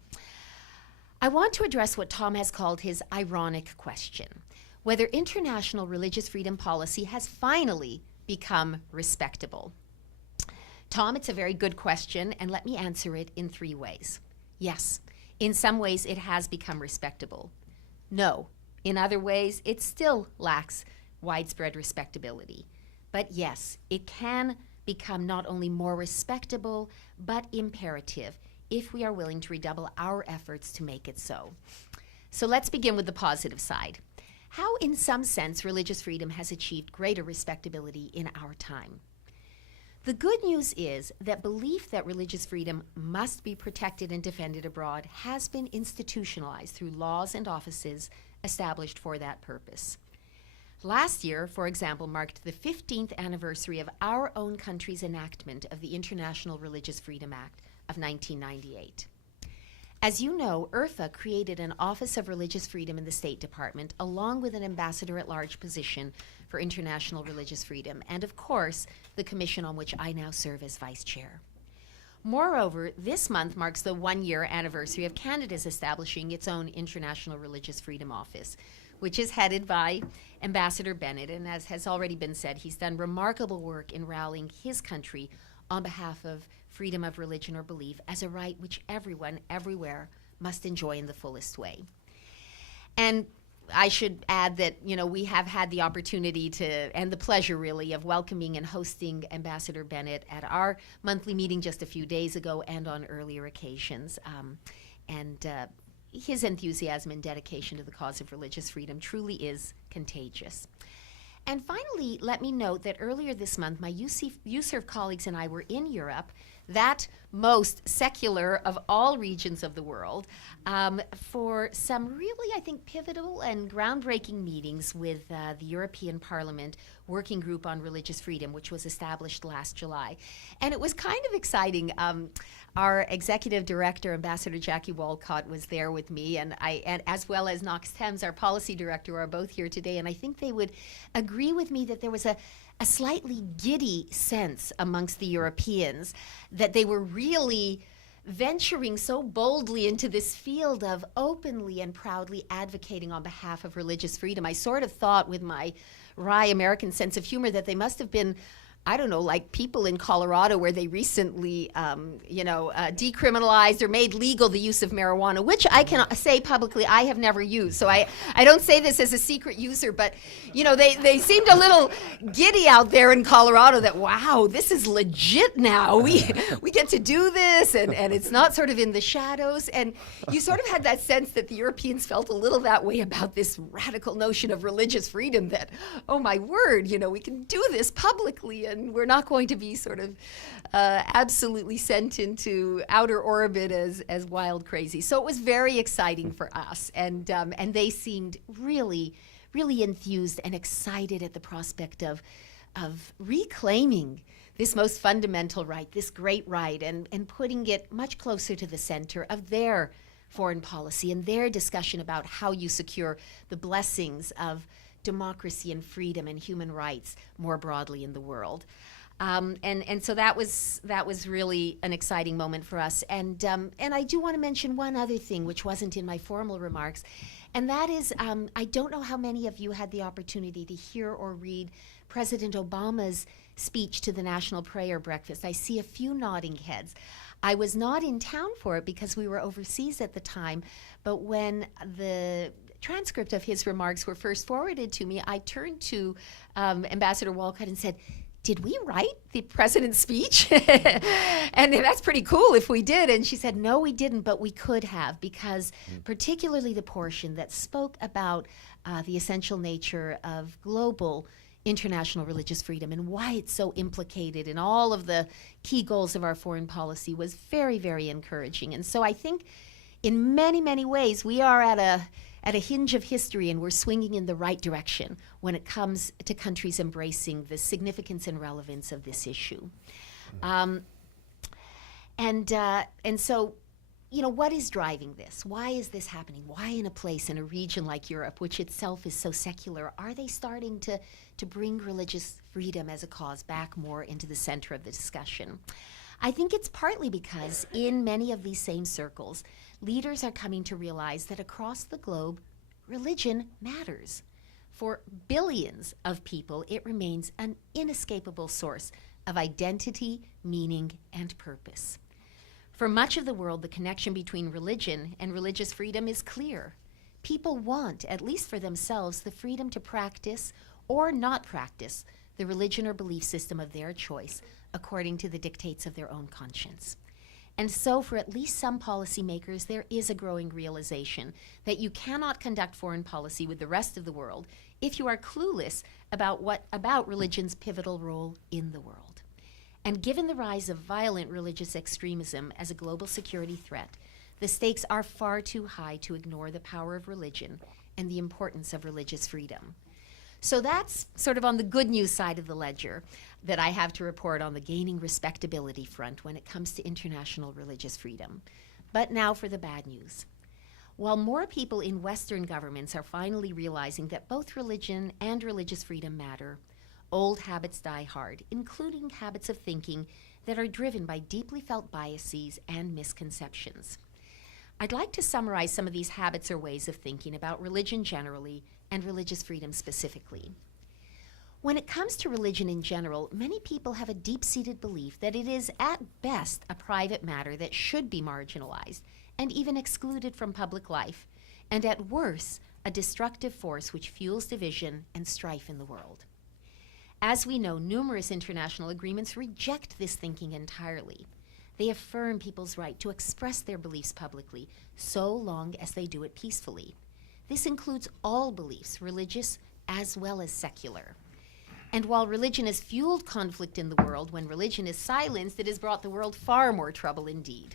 I want to address what Tom has called his ironic question, whether international religious freedom policy has finally become respectable. Tom, it's a very good question, and let me answer it in 3 ways. Yes, in some ways it has become respectable. No, in other ways it still lacks widespread respectability. But yes, it can become not only more respectable, but imperative if we are willing to redouble our efforts to make it so. So let's begin with the positive side. How, in some sense, religious freedom has achieved greater respectability in our time. The good news is that belief that religious freedom must be protected and defended abroad has been institutionalized through laws and offices established for that purpose. Last year, for example, marked the 15th anniversary of our own country's enactment of the International Religious Freedom Act of 1998. As you know, IRFA created an Office of Religious Freedom in the State Department, along with an ambassador-at-large position for international religious freedom, and of course, the commission on which I now serve as vice chair. Moreover, this month marks the 1-year anniversary of Canada's establishing its own International Religious Freedom Office, which is headed by Ambassador Bennett, and as has already been said, he's done remarkable work in rallying his country on behalf of freedom of religion or belief as a right which everyone, everywhere, must enjoy in the fullest way. And I should add that, we have had the opportunity and the pleasure really of welcoming and hosting Ambassador Bennett at our monthly meeting just a few days ago and on earlier occasions. His enthusiasm and dedication to the cause of religious freedom truly is contagious. And finally, let me note that earlier this month, my USERF colleagues and I were in Europe, that most secular of all regions of the world, for some really, I think, pivotal and groundbreaking meetings with the European Parliament Working Group on Religious Freedom, which was established last July. And it was kind of exciting. Our executive director, Ambassador Jackie Walcott, was there with me, and as well as Knox Thames, our policy director, are both here today. And I think they would agree with me that there was a slightly giddy sense amongst the Europeans that they were really venturing so boldly into this field of openly and proudly advocating on behalf of religious freedom. I sort of thought, with my wry American sense of humor, that they must have been I don't know, like people in Colorado where they recently, decriminalized or made legal the use of marijuana, which I can say publicly I have never used. So I don't say this as a secret user, but, they seemed a little giddy out there in Colorado that, wow, this is legit now. We get to do this, and it's not sort of in the shadows. And you sort of had that sense that the Europeans felt a little that way about this radical notion of religious freedom that, oh my word, we can do this publicly, and we're not going to be sort of absolutely sent into outer orbit as wild crazy. So it was very exciting for us, and they seemed really, really enthused and excited at the prospect of reclaiming this most fundamental right, this great right, and putting it much closer to the center of their foreign policy and their discussion about how you secure the blessings of democracy and freedom and human rights more broadly in the world. And so that was really an exciting moment for us. And I do want to mention one other thing, which wasn't in my formal remarks, and that is I don't know how many of you had the opportunity to hear or read President Obama's speech to the National Prayer Breakfast. I see a few nodding heads. I was not in town for it because we were overseas at the time, but when the transcript of his remarks were first forwarded to me, I turned to Ambassador Walcott and said, did we write the president's speech? And that's pretty cool if we did. And she said, no, we didn't, but we could have, because particularly the portion that spoke about the essential nature of global international religious freedom and why it's so implicated in all of the key goals of our foreign policy was very, very encouraging. And so I think in many, many ways, we are at a hinge of history, and we're swinging in the right direction when it comes to countries embracing the significance and relevance of this issue. And so, what is driving this? Why is this happening? Why in a place, in a region like Europe, which itself is so secular, are they starting to bring religious freedom as a cause back more into the center of the discussion? I think it's partly because in many of these same circles, leaders are coming to realize that across the globe, religion matters. For billions of people, it remains an inescapable source of identity, meaning, and purpose. For much of the world, the connection between religion and religious freedom is clear. People want, at least for themselves, the freedom to practice or not practice the religion or belief system of their choice according to the dictates of their own conscience. And so for at least some policymakers, there is a growing realization that you cannot conduct foreign policy with the rest of the world if you are clueless about religion's pivotal role in the world. And given the rise of violent religious extremism as a global security threat, the stakes are far too high to ignore the power of religion and the importance of religious freedom. So that's sort of on the good news side of the ledger that I have to report on the gaining respectability front when it comes to international religious freedom. But now for the bad news. While more people in Western governments are finally realizing that both religion and religious freedom matter, old habits die hard, including habits of thinking that are driven by deeply felt biases and misconceptions. I'd like to summarize some of these habits or ways of thinking about religion generally and religious freedom specifically. When it comes to religion in general, many people have a deep-seated belief that it is at best a private matter that should be marginalized and even excluded from public life, and at worst, a destructive force which fuels division and strife in the world. As we know, numerous international agreements reject this thinking entirely. They affirm people's right to express their beliefs publicly, so long as they do it peacefully. This includes all beliefs, religious as well as secular. And while religion has fueled conflict in the world, when religion is silenced, it has brought the world far more trouble indeed.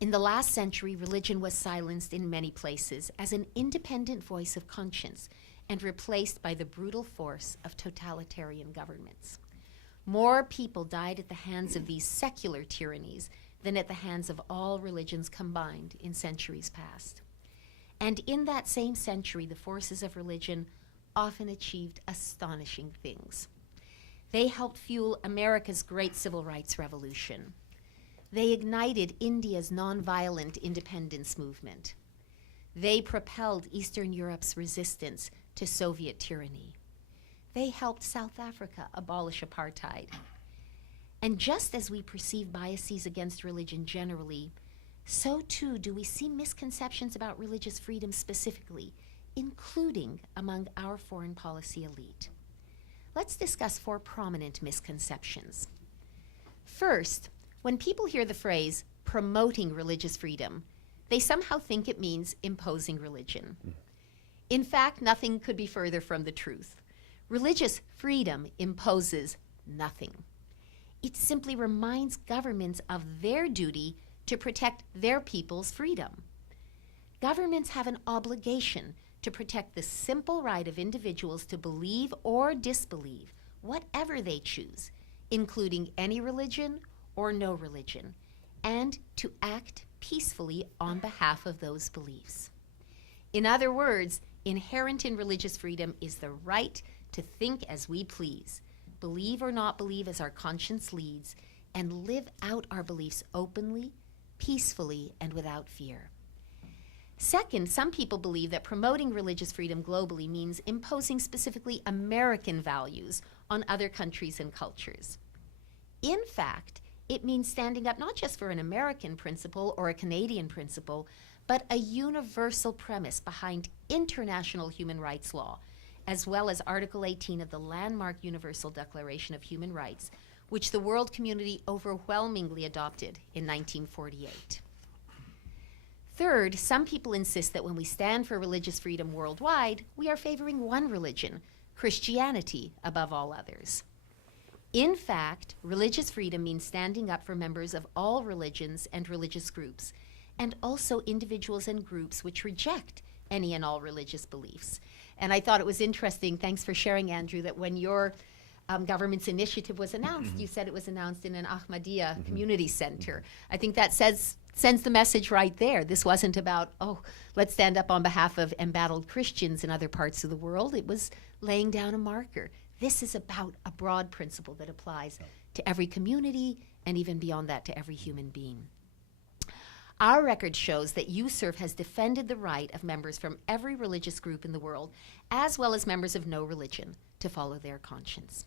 In the last century, religion was silenced in many places as an independent voice of conscience and replaced by the brutal force of totalitarian governments. More people died at the hands of these secular tyrannies than at the hands of all religions combined in centuries past. And in that same century, the forces of religion often achieved astonishing things. They helped fuel America's great civil rights revolution. They ignited India's nonviolent independence movement. They propelled Eastern Europe's resistance to Soviet tyranny. They helped South Africa abolish apartheid. And just as we perceive biases against religion generally, so too do we see misconceptions about religious freedom specifically, including among our foreign policy elite. Let's discuss 4 prominent misconceptions. First, when people hear the phrase promoting religious freedom, they somehow think it means imposing religion. In fact, nothing could be further from the truth. Religious freedom imposes nothing. It simply reminds governments of their duty to protect their people's freedom. Governments have an obligation to protect the simple right of individuals to believe or disbelieve, whatever they choose, including any religion or no religion, and to act peacefully on behalf of those beliefs. In other words, inherent in religious freedom is the right to think as we please, believe or not believe as our conscience leads, and live out our beliefs openly, peacefully, and without fear. Second, some people believe that promoting religious freedom globally means imposing specifically American values on other countries and cultures. In fact, it means standing up not just for an American principle or a Canadian principle, but a universal premise behind international human rights law, as well as Article 18 of the landmark Universal Declaration of Human Rights, which the world community overwhelmingly adopted in 1948. Third, some people insist that when we stand for religious freedom worldwide, we are favoring one religion, Christianity, above all others. In fact, religious freedom means standing up for members of all religions and religious groups, and also individuals and groups which reject any and all religious beliefs. And I thought it was interesting, thanks for sharing, Andrew, that when your government's initiative was announced, you said it was announced in an Ahmadiyya community center. I think that sends the message right there. This wasn't about, oh, let's stand up on behalf of embattled Christians in other parts of the world. It was laying down a marker. This is about a broad principle that applies to every community and even beyond that to every human being. Our record shows that USERV has defended the right of members from every religious group in the world, as well as members of no religion, to follow their conscience.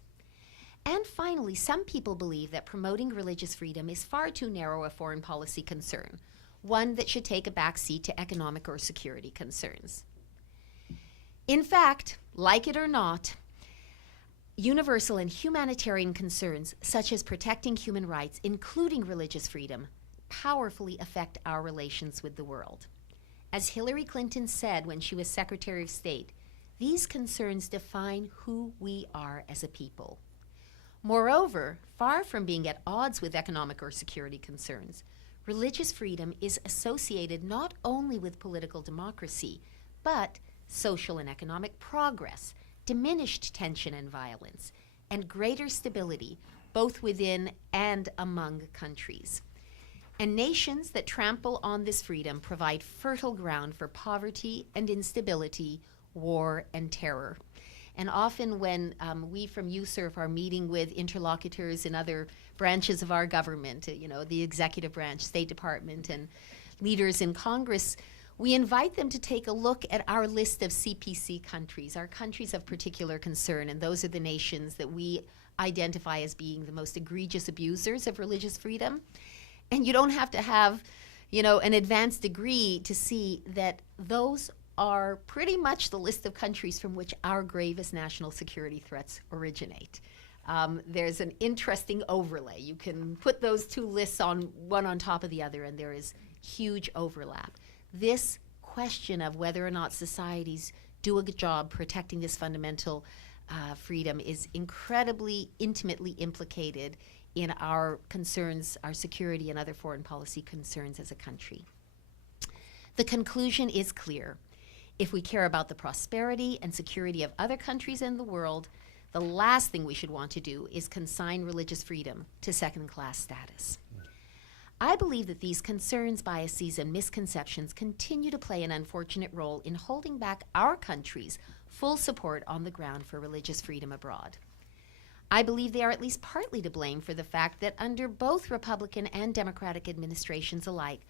And finally, some people believe that promoting religious freedom is far too narrow a foreign policy concern, one that should take a back seat to economic or security concerns. In fact, like it or not, universal and humanitarian concerns, such as protecting human rights, including religious freedom, powerfully affect our relations with the world. As Hillary Clinton said when she was Secretary of State, these concerns define who we are as a people. Moreover, far from being at odds with economic or security concerns, religious freedom is associated not only with political democracy, but social and economic progress, diminished tension and violence, and greater stability, both within and among countries. And nations that trample on this freedom provide fertile ground for poverty and instability, war and terror. And often when we from USERV are meeting with interlocutors in other branches of our government, the executive branch, State Department, and leaders in Congress, we invite them to take a look at our list of CPC countries, our countries of particular concern, and those are the nations that we identify as being the most egregious abusers of religious freedom. And you don't have to have, an advanced degree to see that those are pretty much the list of countries from which our gravest national security threats originate. There's an interesting overlay. You can put those two lists one on top of the other, and there is huge overlap. This question of whether or not societies do a good job protecting this fundamental freedom is incredibly intimately implicated in our concerns, our security and other foreign policy concerns as a country. The conclusion is clear. If we care about the prosperity and security of other countries in the world, the last thing we should want to do is consign religious freedom to second-class status. I believe that these concerns, biases, and misconceptions continue to play an unfortunate role in holding back our country's full support on the ground for religious freedom abroad. I believe they are at least partly to blame for the fact that under both Republican and Democratic administrations alike,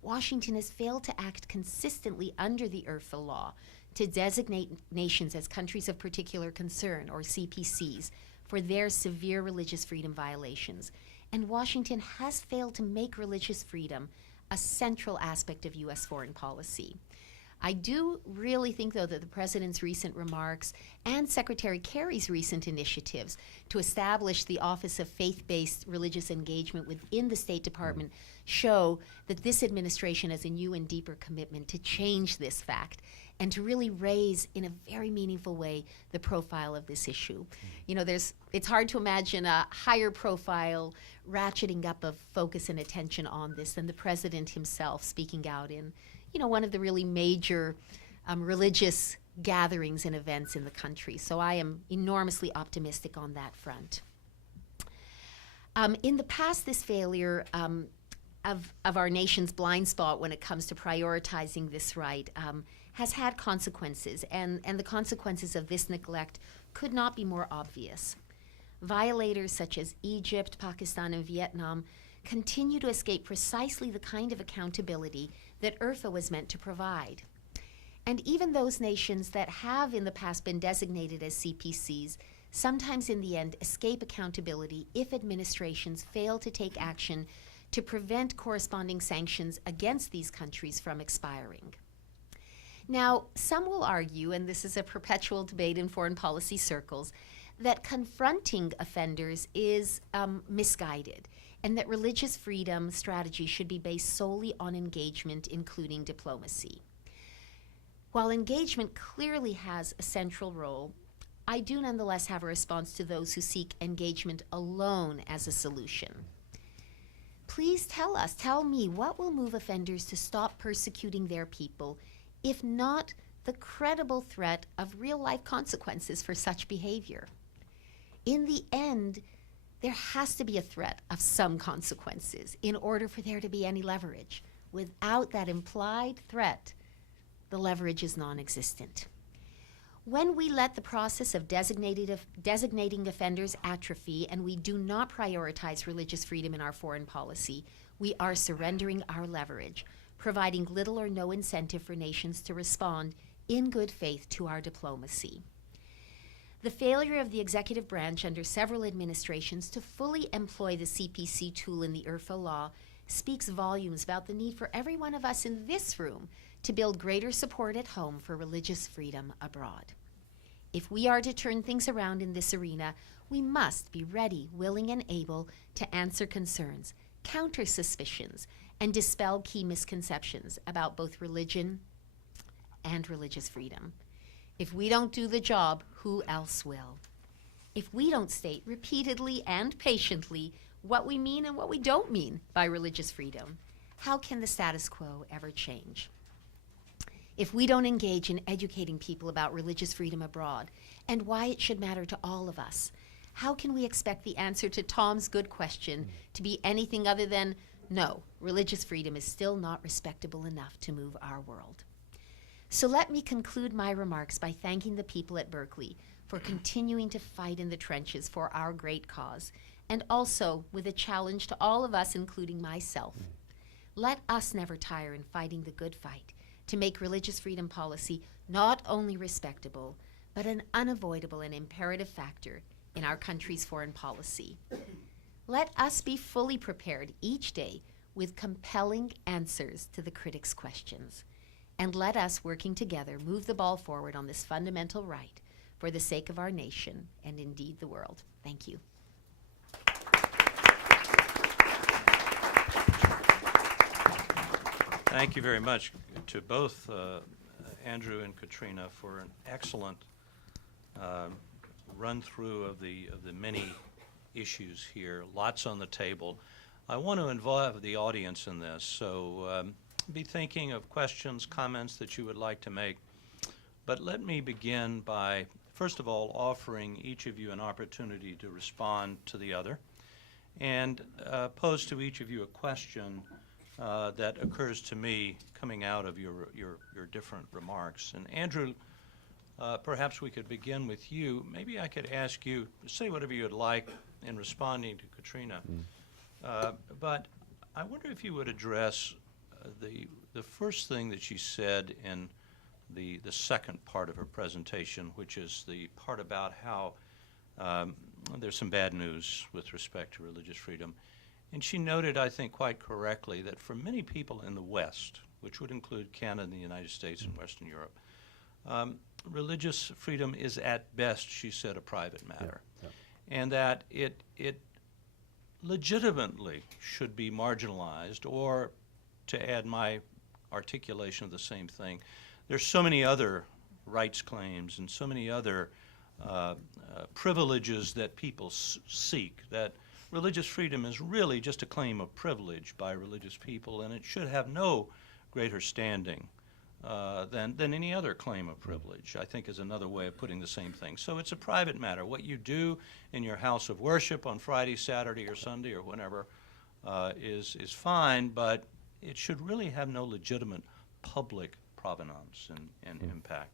Washington has failed to act consistently under the IRFA law to designate nations as countries of particular concern, or CPCs, for their severe religious freedom violations. And Washington has failed to make religious freedom a central aspect of U.S. foreign policy. I do really think, though, that the President's recent remarks and Secretary Kerry's recent initiatives to establish the Office of Faith-Based Religious Engagement within the State Department show that this administration has a new and deeper commitment to change this fact and to really raise, in a very meaningful way, the profile of this issue. You know, it's hard to imagine a higher profile ratcheting up of focus and attention on this than the President himself speaking out in, you know, one of the really major religious gatherings and events in the country. So I am enormously optimistic on that front. In the past, this failure of our nation's blind spot when it comes to prioritizing this right has had consequences, and the consequences of this neglect could not be more obvious. Violators such as Egypt, Pakistan, and Vietnam continue to escape precisely the kind of accountability that IRFA was meant to provide. And even those nations that have in the past been designated as CPCs sometimes in the end escape accountability if administrations fail to take action to prevent corresponding sanctions against these countries from expiring. Now, some will argue, and this is a perpetual debate in foreign policy circles, that confronting offenders is misguided, and that religious freedom strategy should be based solely on engagement, including diplomacy. While engagement clearly has a central role, I do nonetheless have a response to those who seek engagement alone as a solution. Please tell me, what will move offenders to stop persecuting their people, if not the credible threat of real-life consequences for such behavior? In the end, there has to be a threat of some consequences in order for there to be any leverage. Without that implied threat, the leverage is non-existent. When we let the process of designating offenders atrophy and we do not prioritize religious freedom in our foreign policy, we are surrendering our leverage, providing little or no incentive for nations to respond in good faith to our diplomacy. The failure of the executive branch under several administrations to fully employ the CPC tool in the IRFA law speaks volumes about the need for every one of us in this room to build greater support at home for religious freedom abroad. If we are to turn things around in this arena, we must be ready, willing, and able to answer concerns, counter suspicions, and dispel key misconceptions about both religion and religious freedom. If we don't do the job, who else will? If we don't state repeatedly and patiently what we mean and what we don't mean by religious freedom, how can the status quo ever change? If we don't engage in educating people about religious freedom abroad and why it should matter to all of us, how can we expect the answer to Tom's good question to be anything other than, no, religious freedom is still not respectable enough to move our world? So let me conclude my remarks by thanking the people at Berkeley for continuing to fight in the trenches for our great cause, and also with a challenge to all of us, including myself. Let us never tire in fighting the good fight to make religious freedom policy not only respectable, but an unavoidable and imperative factor in our country's foreign policy. Let us be fully prepared each day with compelling answers to the critics' questions. And let us, working together, move the ball forward on this fundamental right for the sake of our nation and indeed the world. Thank you. Thank you very much to both Andrew and Katrina for an excellent run-through of the many issues here, lots on the table. I want to involve the audience in this, so be thinking of questions, comments that you would like to make. But let me begin by, first of all, offering each of you an opportunity to respond to the other and pose to each of you a question that occurs to me coming out of your different remarks. And Andrew, perhaps we could begin with you. Maybe I could ask you to say whatever you'd like in responding to Katrina. But I wonder if you would address the first thing that she said in the second part of her presentation, which is the part about how there's some bad news with respect to religious freedom. And she noted, I think quite correctly, that for many people in the West, which would include Canada and the United States and Western Europe, religious freedom is at best, she said, a private matter. Yeah. And that it legitimately should be marginalized, or, to add my articulation of the same thing, there's so many other rights claims and so many other privileges that people seek, that religious freedom is really just a claim of privilege by religious people, and it should have no greater standing than any other claim of privilege, I think, is another way of putting the same thing. So it's a private matter. What you do in your house of worship on Friday, Saturday, or Sunday, or whenever, is fine, but it should really have no legitimate public provenance and impact.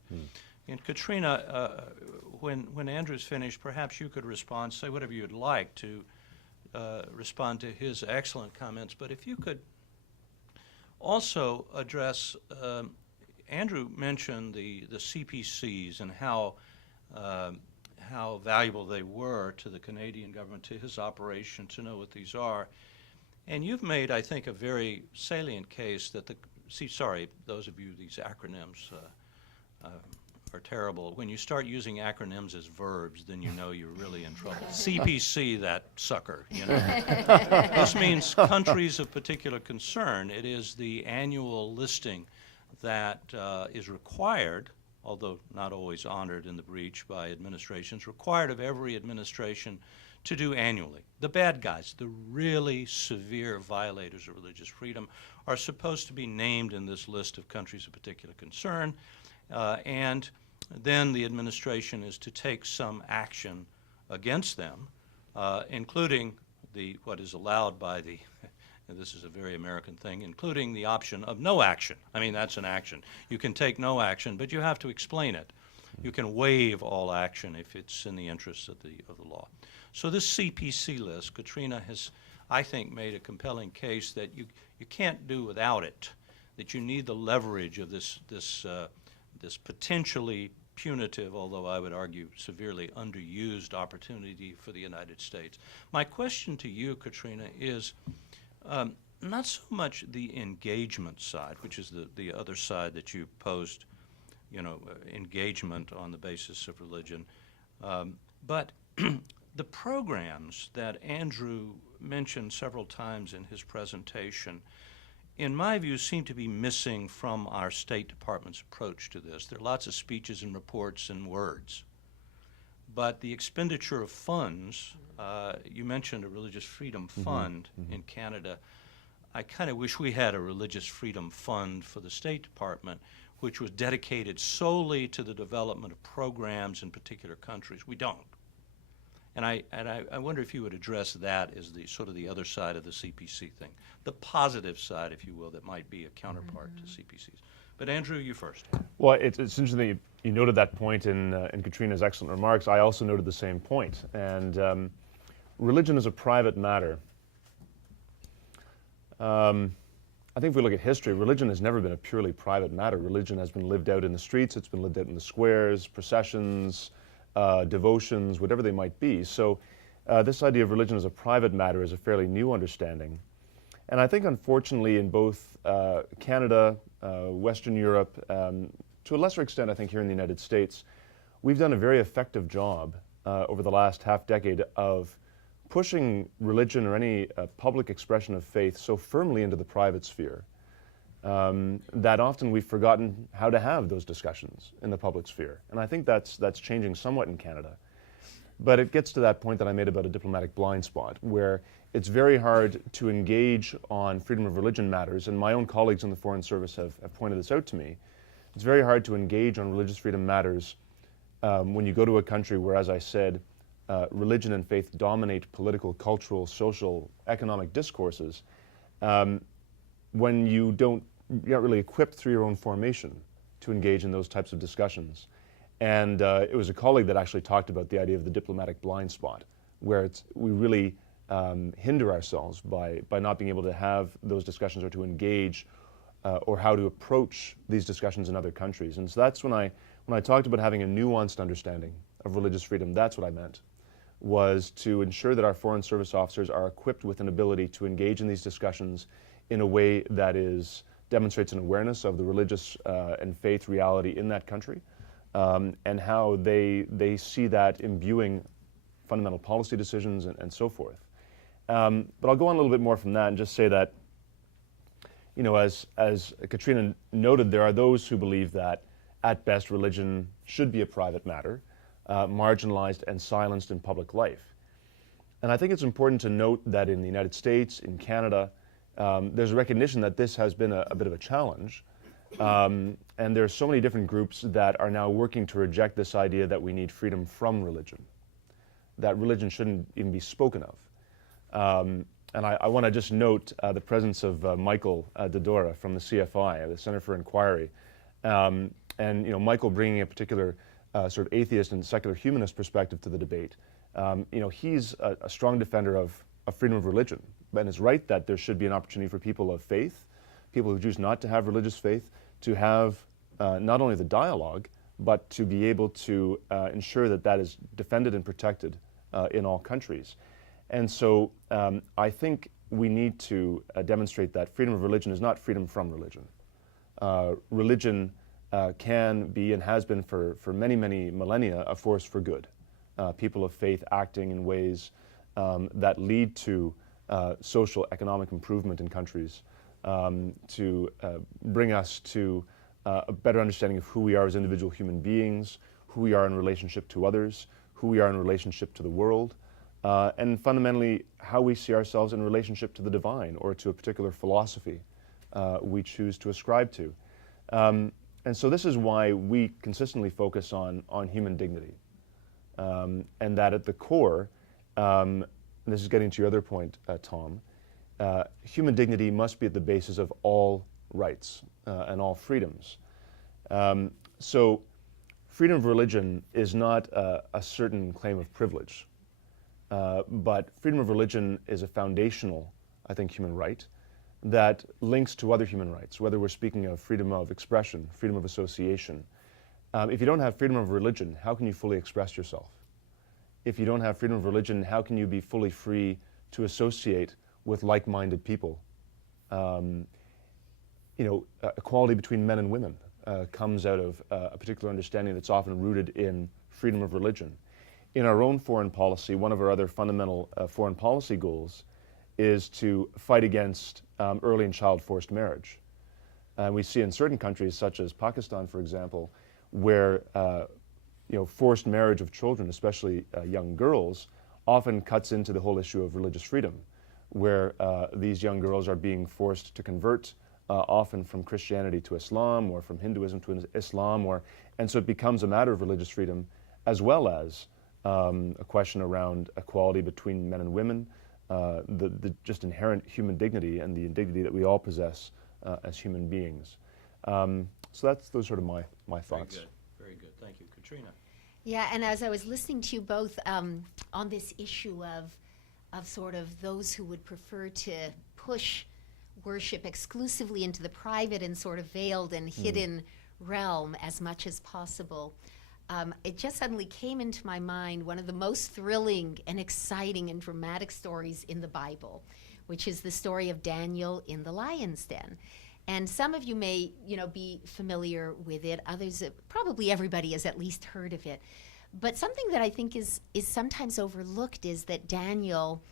And Katrina, when Andrew's finished, perhaps you could respond, say whatever you'd like to respond to his excellent comments, but if you could also address, Andrew mentioned the CPCs and how valuable they were to the Canadian government, to his operation, to know what these are. And you've made, I think, a very salient case that those of you, these acronyms are terrible. When you start using acronyms as verbs, then you know you're really in trouble. CPC, that sucker, you know. This means countries of particular concern. It is the annual listing that is required, although not always honored in the breach by administrations, required of every administration to do annually. The bad guys, the really severe violators of religious freedom, are supposed to be named in this list of countries of particular concern, and then the administration is to take some action against them, including what is allowed by the, and this is a very American thing, including the option of no action. I mean, that's an action. You can take no action, but you have to explain it. You can waive all action if it's in the interests of the law. So this CPC list, Katrina has, I think, made a compelling case that you can't do without it, that you need the leverage of this potentially punitive, although I would argue severely underused opportunity for the United States. My question to you, Katrina, is not so much the engagement side, which is the other side that you posed, engagement on the basis of religion, but the programs that Andrew mentioned several times in his presentation, in my view, seem to be missing from our State Department's approach to this. There are lots of speeches and reports and words, but the expenditure of funds, you mentioned a religious freedom fund in Canada. I kind of wish we had a religious freedom fund for the State Department, which was dedicated solely to the development of programs in particular countries. We don't. And I wonder if you would address that as the sort of the other side of the CPC thing, the positive side, if you will, that might be a counterpart to CPCs. But Andrew, you first. Well, it's interesting that you noted that point in Katrina's excellent remarks. I also noted the same point. And religion is a private matter. I think if we look at history, religion has never been a purely private matter. Religion has been lived out in the streets, it's been lived out in the squares, processions, devotions, whatever they might be. So this idea of religion as a private matter is a fairly new understanding. And I think, unfortunately, in both Canada, Western Europe, to a lesser extent, I think, here in the United States, we've done a very effective job over the last half-decade of pushing religion or any public expression of faith so firmly into the private sphere that often we've forgotten how to have those discussions in the public sphere. And I think that's changing somewhat in Canada. But it gets to that point that I made about a diplomatic blind spot, where it's very hard to engage on freedom of religion matters, and my own colleagues in the Foreign Service have pointed this out to me. It's very hard to engage on religious freedom matters when you go to a country where, as I said, religion and faith dominate political, cultural, social, economic discourses, when you're not really equipped through your own formation to engage in those types of discussions. And it was a colleague that actually talked about the idea of the diplomatic blind spot, where we really hinder ourselves by not being able to have those discussions or to engage or how to approach these discussions in other countries. And so that's when I talked about having a nuanced understanding of religious freedom, that's what I meant, was to ensure that our Foreign Service officers are equipped with an ability to engage in these discussions in a way that demonstrates an awareness of the religious and faith reality in that country, and how they see that imbuing fundamental policy decisions and so forth. But I'll go on a little bit more from that and just say that, as Katrina noted, there are those who believe that at best religion should be a private matter, marginalized and silenced in public life. And I think it's important to note that in the United States, in Canada, there's a recognition that this has been a bit of a challenge. And there are so many different groups that are now working to reject this idea that we need freedom from religion, that religion shouldn't even be spoken of. And I want to just note the presence of Michael Dodora from the CFI, the Center for Inquiry. And Michael bringing a particular sort of atheist and secular humanist perspective to the debate. He's a strong defender of freedom of religion, and is right that there should be an opportunity for people of faith, people who choose not to have religious faith, to have not only the dialogue, but to be able to ensure that is defended and protected in all countries. And so I think we need to demonstrate that freedom of religion is not freedom from religion. Religion can be and has been for many, many millennia a force for good. People of faith acting in ways that lead to social, economic improvement in countries, to bring us to a better understanding of who we are as individual human beings, who we are in relationship to others, who we are in relationship to the world, and fundamentally how we see ourselves in relationship to the divine or to a particular philosophy we choose to ascribe to. And so this is why we consistently focus on human dignity, and that at the core, and this is getting to your other point, Tom, human dignity must be at the basis of all rights and all freedoms. So freedom of religion is not a certain claim of privilege, but freedom of religion is a foundational, I think, human right that links to other human rights, whether we're speaking of freedom of expression, freedom of association. If you don't have freedom of religion, how can you fully express yourself? If you don't have freedom of religion, how can you be fully free to associate with like-minded people? Equality between men and women comes out of a particular understanding that's often rooted in freedom of religion. In our own foreign policy, one of our other fundamental foreign policy goals is to fight against early and child forced marriage. And we see in certain countries, such as Pakistan, for example, where forced marriage of children, especially young girls, often cuts into the whole issue of religious freedom, where these young girls are being forced to convert, often from Christianity to Islam, or from Hinduism to Islam, and so it becomes a matter of religious freedom, as well as a question around equality between men and women, the just inherent human dignity and the dignity that we all possess as human beings. So those are sort of my thoughts. Very good. Thank you. Katrina. Yeah, and as I was listening to you both on this issue of sort of those who would prefer to push worship exclusively into the private and sort of veiled and hidden realm as much as possible, it just suddenly came into my mind one of the most thrilling and exciting and dramatic stories in the Bible, which is the story of Daniel in the lion's den. And some of you may, be familiar with it. Others, probably everybody has at least heard of it. But something that I think is sometimes overlooked is that Daniel,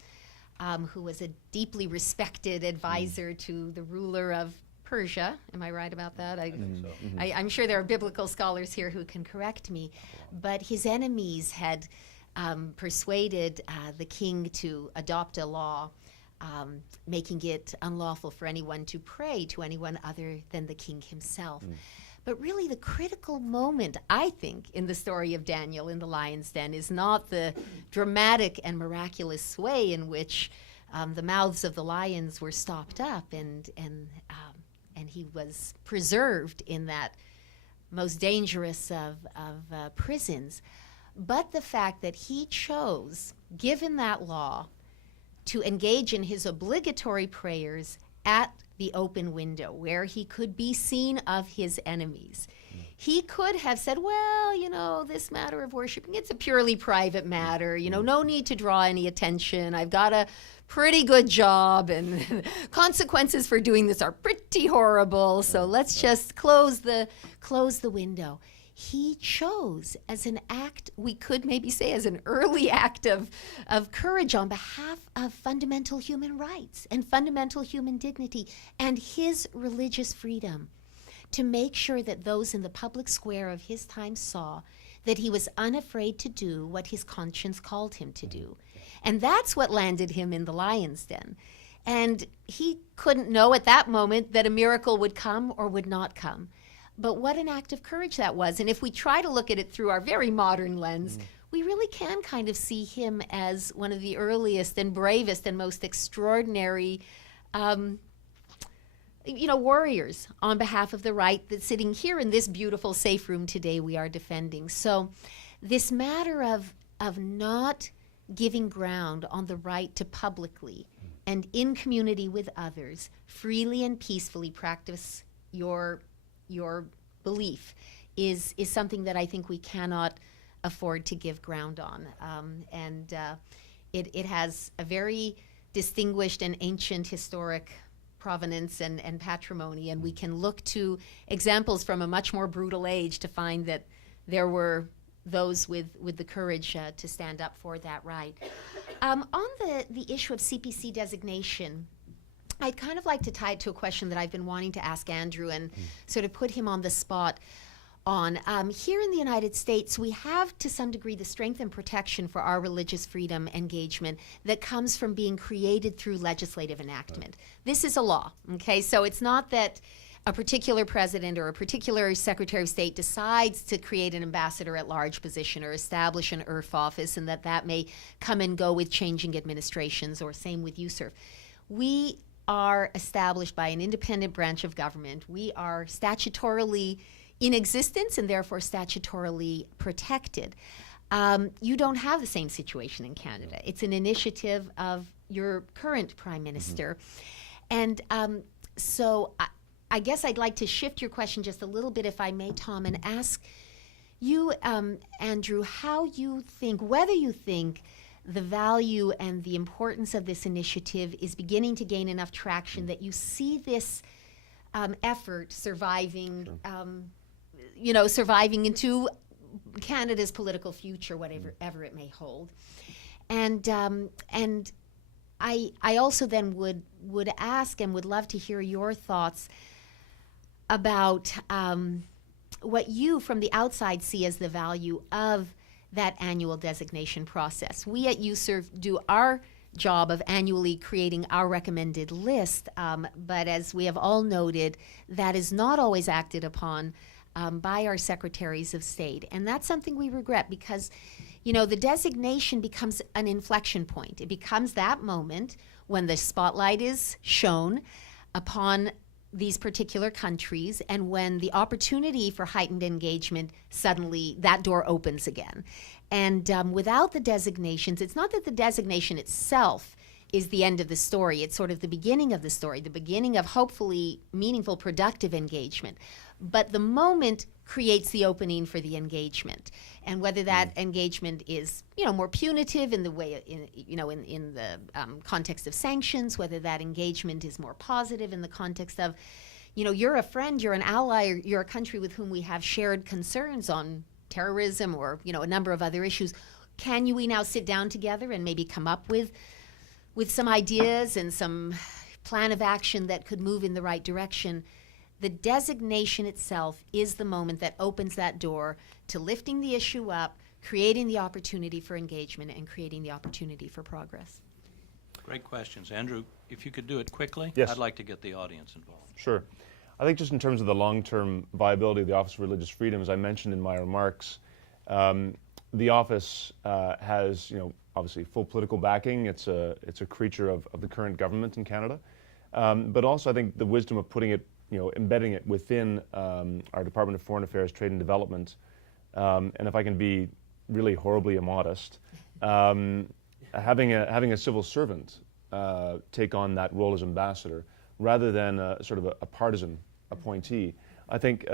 who was a deeply respected advisor to the ruler of Persia, am I right about that? I think so. I'm sure there are biblical scholars here who can correct me. But his enemies had persuaded the king to adopt a law making it unlawful for anyone to pray to anyone other than the king himself. But really the critical moment, I think, in the story of Daniel in the lion's den is not the dramatic and miraculous way in which the mouths of the lions were stopped up and he was preserved in that most dangerous of prisons, but the fact that he chose, given that law, to engage in his obligatory prayers at the open window where he could be seen of his enemies. He could have said, well, you know, this matter of worshiping, it's a purely private matter, you know, no need to draw any attention. I've got a pretty good job, and consequences for doing this are pretty horrible, so let's just close the window. He chose, as an act, we could maybe say as an early act of courage on behalf of fundamental human rights and fundamental human dignity and his religious freedom, to make sure that those in the public square of his time saw that he was unafraid to do what his conscience called him to do. And that's what landed him in the lion's den. And he couldn't know at that moment that a miracle would come or would not come. But what an act of courage that was. And if we try to look at it through our very modern lens, we really can kind of see him as one of the earliest and bravest and most extraordinary warriors on behalf of the right that's sitting here in this beautiful safe room today we are defending. So this matter of not giving ground on the right to publicly and in community with others freely and peacefully practice your belief is something that I think we cannot afford to give ground on. It has a very distinguished and ancient historic provenance and patrimony, and we can look to examples from a much more brutal age to find that there were those with the courage to stand up for that right. On the issue of CPC designation, I'd kind of like to tie it to a question that I've been wanting to ask Andrew and sort of put him on the spot on. Here in the United States, we have to some degree the strength and protection for our religious freedom engagement that comes from being created through legislative enactment. This is a law, okay? So it's not that a particular president or a particular secretary of state decides to create an ambassador at large position or establish an IRF office, and that may come and go with changing administrations, or same with USERF. We are established by an independent branch of government. We are statutorily in existence and therefore statutorily protected. You don't have the same situation in Canada. It's an initiative of your current Prime Minister. And so I guess I'd like to shift your question just a little bit, if I may, Tom, and ask you, Andrew, how you think, whether you think the value and the importance of this initiative is beginning to gain enough traction that you see this effort surviving, surviving into Canada's political future, whatever it may hold. And I also then would ask and would love to hear your thoughts about what you from the outside see as the value of that annual designation process. We at USERF do our job of annually creating our recommended list, but as we have all noted, that is not always acted upon by our secretaries of state. And that's something we regret, because the designation becomes an inflection point. It becomes that moment when the spotlight is shown upon these particular countries, and when the opportunity for heightened engagement, suddenly that door opens again. And without the designations, it's not that the designation itself is the end of the story. It's sort of the beginning of the story, the beginning of hopefully meaningful, productive engagement. But the moment creates the opening for the engagement. And whether that engagement is, more punitive in the way, in the context of sanctions, whether that engagement is more positive in the context of, you're a friend, you're an ally, or you're a country with whom we have shared concerns on terrorism or, a number of other issues. Can we now sit down together and maybe come up with some ideas and some plan of action that could move in the right direction? The designation itself is the moment that opens that door to lifting the issue up, creating the opportunity for engagement, and creating the opportunity for progress. Great questions. Andrew, if you could do it quickly, Yes. I'd like to get the audience involved. Sure. I think just in terms of the long-term viability of the Office of Religious Freedom, as I mentioned in my remarks, the office has, obviously full political backing. It's a creature of the current government in Canada, but also I think the wisdom of putting it, embedding it within our Department of Foreign Affairs, Trade and Development, and if I can be really horribly immodest, having a civil servant take on that role as ambassador rather than sort of a partisan appointee, I think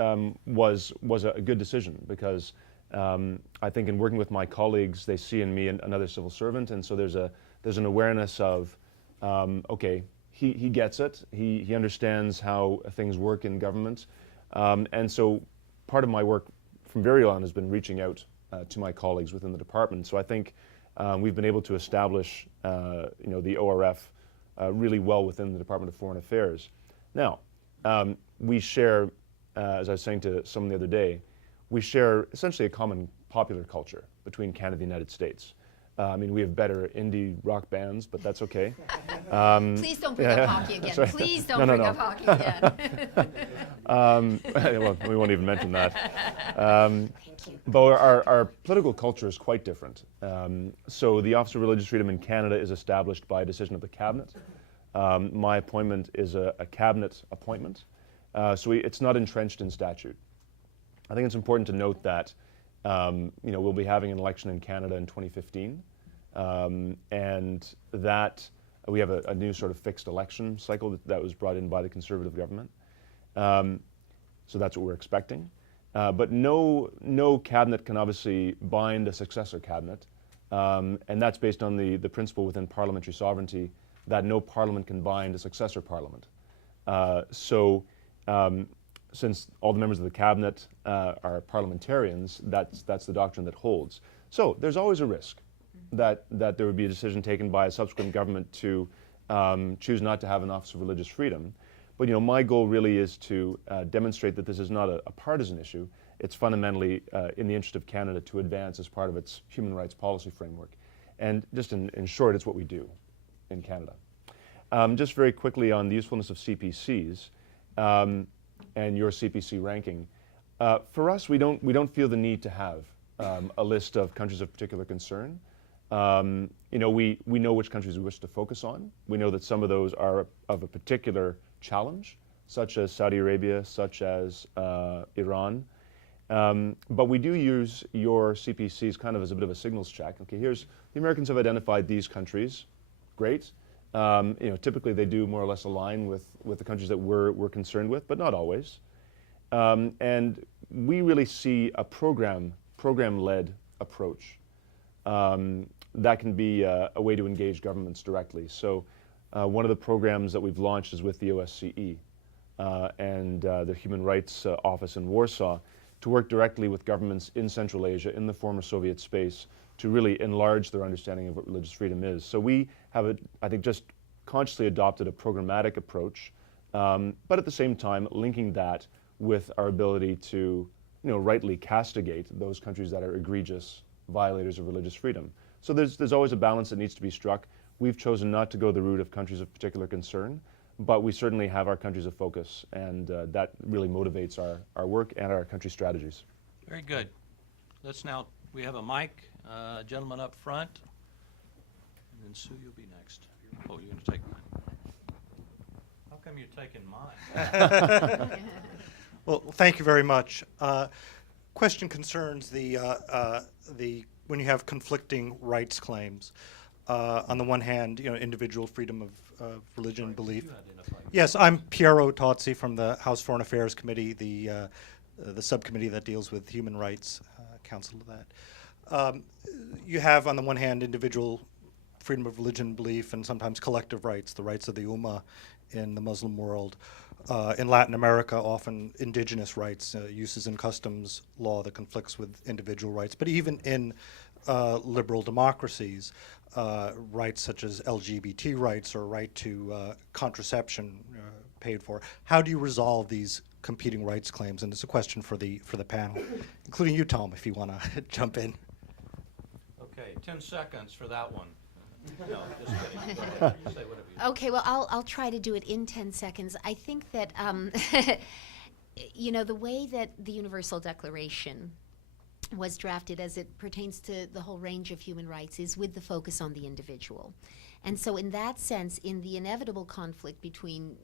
was a good decision, because I think in working with my colleagues, they see in me another civil servant, and so there's an awareness of, okay, he gets it, he understands how things work in government, and so part of my work from very on has been reaching out to my colleagues within the department. So I think we've been able to establish the ORF really well within the Department of Foreign Affairs. Now, we share, as I was saying to someone the other day, we share essentially a common popular culture between Canada and the United States. I mean, we have better indie rock bands, but that's okay. Please don't bring up hockey again. Right. Please don't bring up hockey again. Well, we won't even mention that. But our political culture is quite different. So the Office of Religious Freedom in Canada is established by a decision of the Cabinet. My appointment is a Cabinet appointment. So it's not entrenched in statute. I think it's important to note that we'll be having an election in Canada in 2015, and that we have a new sort of fixed election cycle that was brought in by the Conservative government. So that's what we're expecting. But no cabinet can obviously bind a successor cabinet, and that's based on the principle within parliamentary sovereignty that no parliament can bind a successor parliament. Since all the members of the cabinet are parliamentarians, that's the doctrine that holds. So there's always a risk that there would be a decision taken by a subsequent government to choose not to have an Office of Religious Freedom. But my goal really is to demonstrate that this is not a partisan issue. It's fundamentally in the interest of Canada to advance as part of its human rights policy framework. And just in short, it's what we do in Canada. Just very quickly on the usefulness of CPCs. And your CPC ranking. For us, we don't feel the need to have a list of countries of particular concern. We know which countries we wish to focus on. We know that some of those are of a particular challenge, such as Saudi Arabia, such as Iran. But we do use your CPCs kind of as a bit of a signals check. Okay, the Americans have identified these countries. Great. Typically they do more or less align with the countries that we're concerned with, but not always. And we really see a program-led approach that can be a way to engage governments directly. So one of the programs that we've launched is with the OSCE and the Human Rights Office in Warsaw to work directly with governments in Central Asia, in the former Soviet space, to really enlarge their understanding of what religious freedom is. So we have, I think, just consciously adopted a programmatic approach, but at the same time linking that with our ability to rightly castigate those countries that are egregious violators of religious freedom. So there's always a balance that needs to be struck. We've chosen not to go the route of countries of particular concern, but we certainly have our countries of focus, and that really motivates our work and our country strategies. Very good. We have a mic, gentleman up front, and then Sue, you'll be next. Oh, you're going to take mine. How come you're taking mine? Well, thank you very much. Question concerns when you have conflicting rights claims. On the one hand, individual freedom of religion and belief. Yes, I'm Piero Tozzi from the House Foreign Affairs Committee, the subcommittee that deals with human rights, counsel to that. You have, on the one hand, individual freedom of religion and belief, and sometimes collective rights, the rights of the Ummah in the Muslim world. In Latin America, often indigenous rights, uses and customs law that conflicts with individual rights. But even in liberal democracies, rights such as LGBT rights or right to contraception paid for. How do you resolve these competing rights claims? And it's a question for the panel, including you, Tom, if you want to jump in. Okay, 10 seconds for that one. No, just kidding. Go ahead. Say whatever you Okay, well, I'll try to do it in 10 seconds. I think that, the way that the Universal Declaration was drafted as it pertains to the whole range of human rights is with the focus on the individual. And so in that sense, in the inevitable conflict between,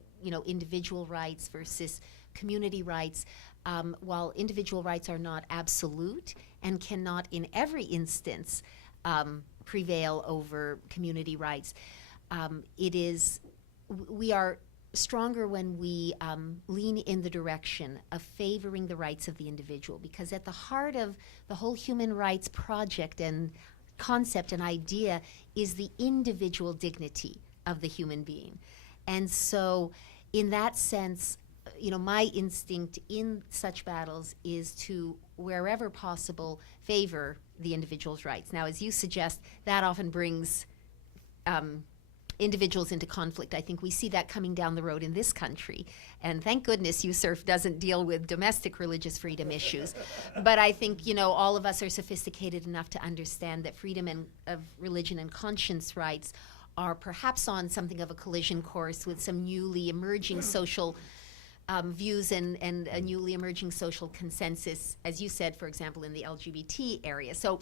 individual rights versus community rights, while individual rights are not absolute and cannot in every instance prevail over community rights, we are stronger when we lean in the direction of favoring the rights of the individual, because at the heart of the whole human rights project and concept and idea is the individual dignity of the human being. And so in that sense, my instinct in such battles is to, wherever possible, favor the individual's rights. Now, as you suggest, that often brings individuals into conflict. I think we see that coming down the road in this country. And thank goodness USERF doesn't deal with domestic religious freedom issues. But I think, all of us are sophisticated enough to understand that freedom of religion and conscience rights are perhaps on something of a collision course with some newly emerging social views and a newly emerging social consensus, as you said, for example, in the LGBT area. So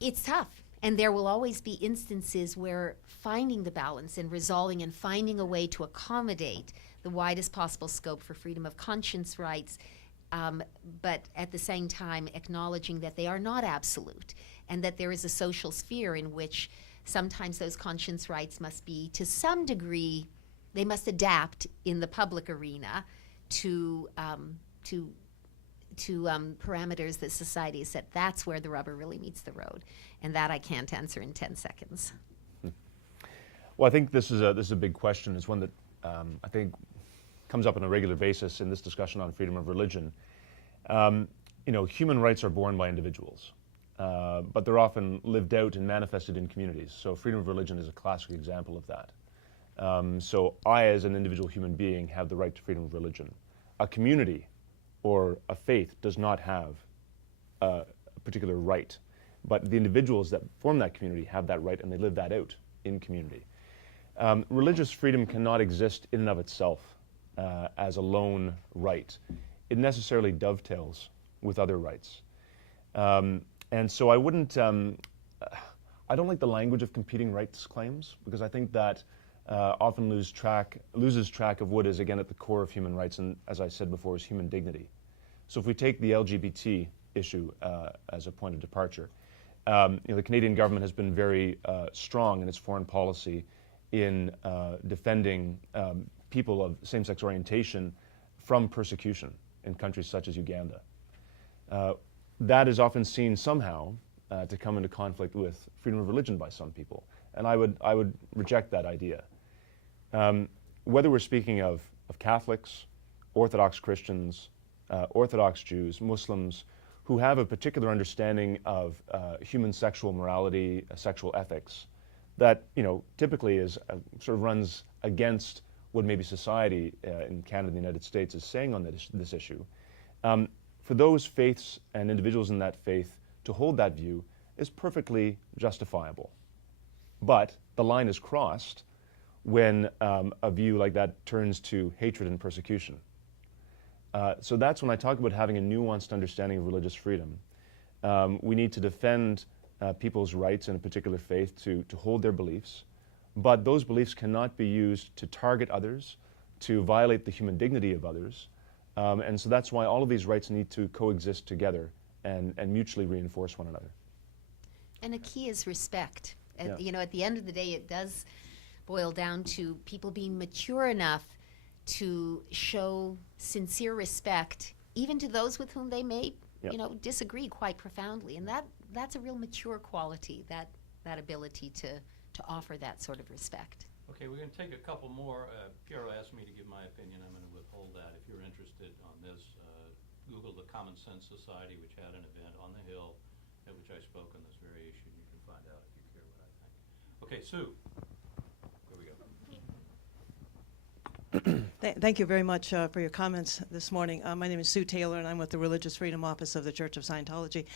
it's tough. And there will always be instances where finding the balance and resolving and finding a way to accommodate the widest possible scope for freedom of conscience rights, but at the same time acknowledging that they are not absolute and that there is a social sphere in which sometimes those conscience rights must be, to some degree, they must adapt in the public arena to parameters that society has set. That's where the rubber really meets the road, and that I can't answer in 10 seconds. Well, I think this is a big question. It's one that I think comes up on a regular basis in this discussion on freedom of religion. Human rights are born by individuals, but they're often lived out and manifested in communities. So freedom of religion is a classic example of that. So I, as an individual human being, have the right to freedom of religion. A community or a faith does not have a particular right, but the individuals that form that community have that right, and they live that out in community. Religious freedom cannot exist in and of itself as a lone right. It necessarily dovetails with other rights. And so I wouldn't, I don't like the language of competing rights claims, because I think that often loses track of what is, again, at the core of human rights, and as I said before, is human dignity. So if we take the LGBT issue as a point of departure, the Canadian government has been very strong in its foreign policy in defending people of same-sex orientation from persecution in countries such as Uganda. That is often seen somehow to come into conflict with freedom of religion by some people, and I would reject that idea. Whether we're speaking of Catholics, Orthodox Christians, Orthodox Jews, Muslims, who have a particular understanding of human sexual morality, sexual ethics, that typically is sort of runs against what maybe society in Canada and the United States is saying on this issue. For those faiths and individuals in that faith to hold that view is perfectly justifiable. But the line is crossed when a view like that turns to hatred and persecution. So that's when I talk about having a nuanced understanding of religious freedom. We need to defend people's rights in a particular faith to hold their beliefs, but those beliefs cannot be used to target others, to violate the human dignity of others. And so that's why all of these rights need to coexist together and mutually reinforce one another. And a key is respect. Yeah. At the end of the day, it does boil down to people being mature enough to show sincere respect, even to those with whom they may, Yep. disagree quite profoundly. And that's a real mature quality, that ability to offer that sort of respect. Okay, we're going to take a couple more. Piero asked me to give my opinion. I'm going to withhold that. If you're interested on this, Google the Common Sense Society, which had an event on the Hill at which I spoke on this very issue. You can find out if you care what I think. Okay, Sue, where we go? Thank you very much for your comments this morning. My name is Sue Taylor, and I'm with the Religious Freedom Office of the Church of Scientology.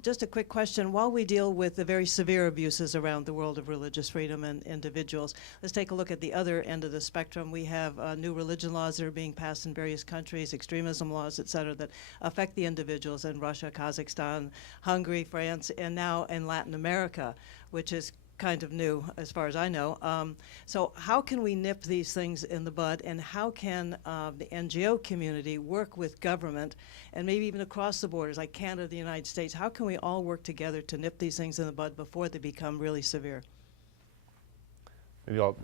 Just a quick question. While we deal with the very severe abuses around the world of religious freedom and individuals, let's take a look at the other end of the spectrum. We have new religion laws that are being passed in various countries, extremism laws, et cetera, that affect the individuals in Russia, Kazakhstan, Hungary, France, and now in Latin America, which is kind of new as far as I know. So how can we nip these things in the bud, and how can the NGO community work with government, and maybe even across the borders like Canada, the United States? How can we all work together to nip these things in the bud before they become really severe? Maybe I'll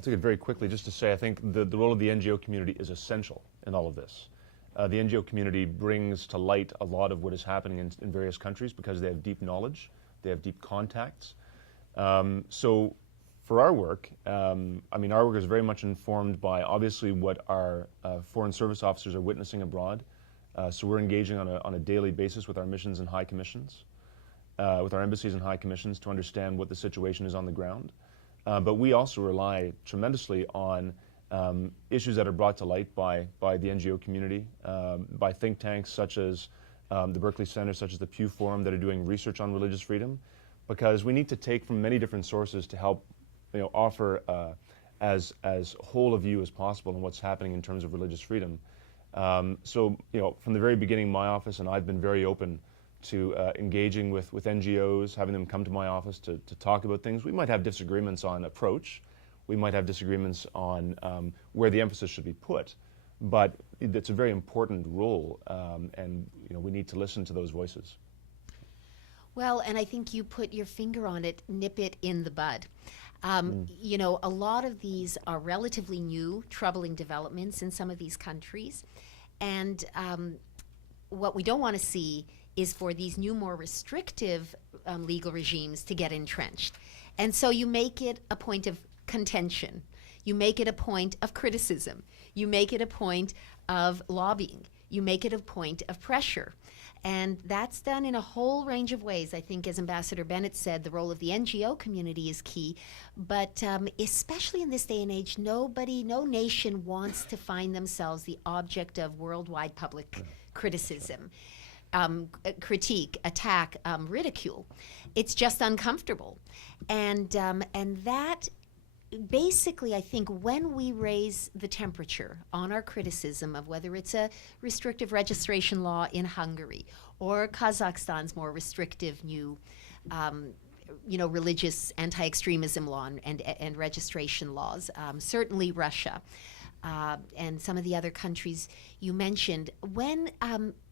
take it very quickly just to say I think the role of the NGO community is essential in all of this. The NGO community brings to light a lot of what is happening in various countries because they have deep knowledge, they have deep contacts. So for our work, I mean, our work is very much informed by obviously what our foreign service officers are witnessing abroad. So we're engaging on a daily basis with our missions and high commissions, with our embassies and high commissions to understand what the situation is on the ground. But we also rely tremendously on issues that are brought to light by the NGO community, by think tanks such as the Berkeley Center, such as the Pew Forum, that are doing research on religious freedom, because we need to take from many different sources to help, offer as whole a view as possible on what's happening in terms of religious freedom. So, from the very beginning, my office and I've been very open to engaging with NGOs, having them come to my office to talk about things. We might have disagreements on approach. We might have disagreements on where the emphasis should be put. But it's a very important role, and we need to listen to those voices. Well, and I think you put your finger on it, nip it in the bud. A lot of these are relatively new, troubling developments in some of these countries. And what we don't want to see is for these new, more restrictive legal regimes to get entrenched. And so you make it a point of contention. You make it a point of criticism. You make it a point of lobbying. You make it a point of pressure. And that's done in a whole range of ways. I think, as Ambassador Bennett said, the role of the NGO community is key. But especially in this day and age, no nation wants to find themselves the object of worldwide public criticism, critique, attack, ridicule. It's just uncomfortable. And that basically, I think when we raise the temperature on our criticism of whether it's a restrictive registration law in Hungary or Kazakhstan's more restrictive new, religious anti-extremism law and registration laws, certainly Russia, and some of the other countries you mentioned, when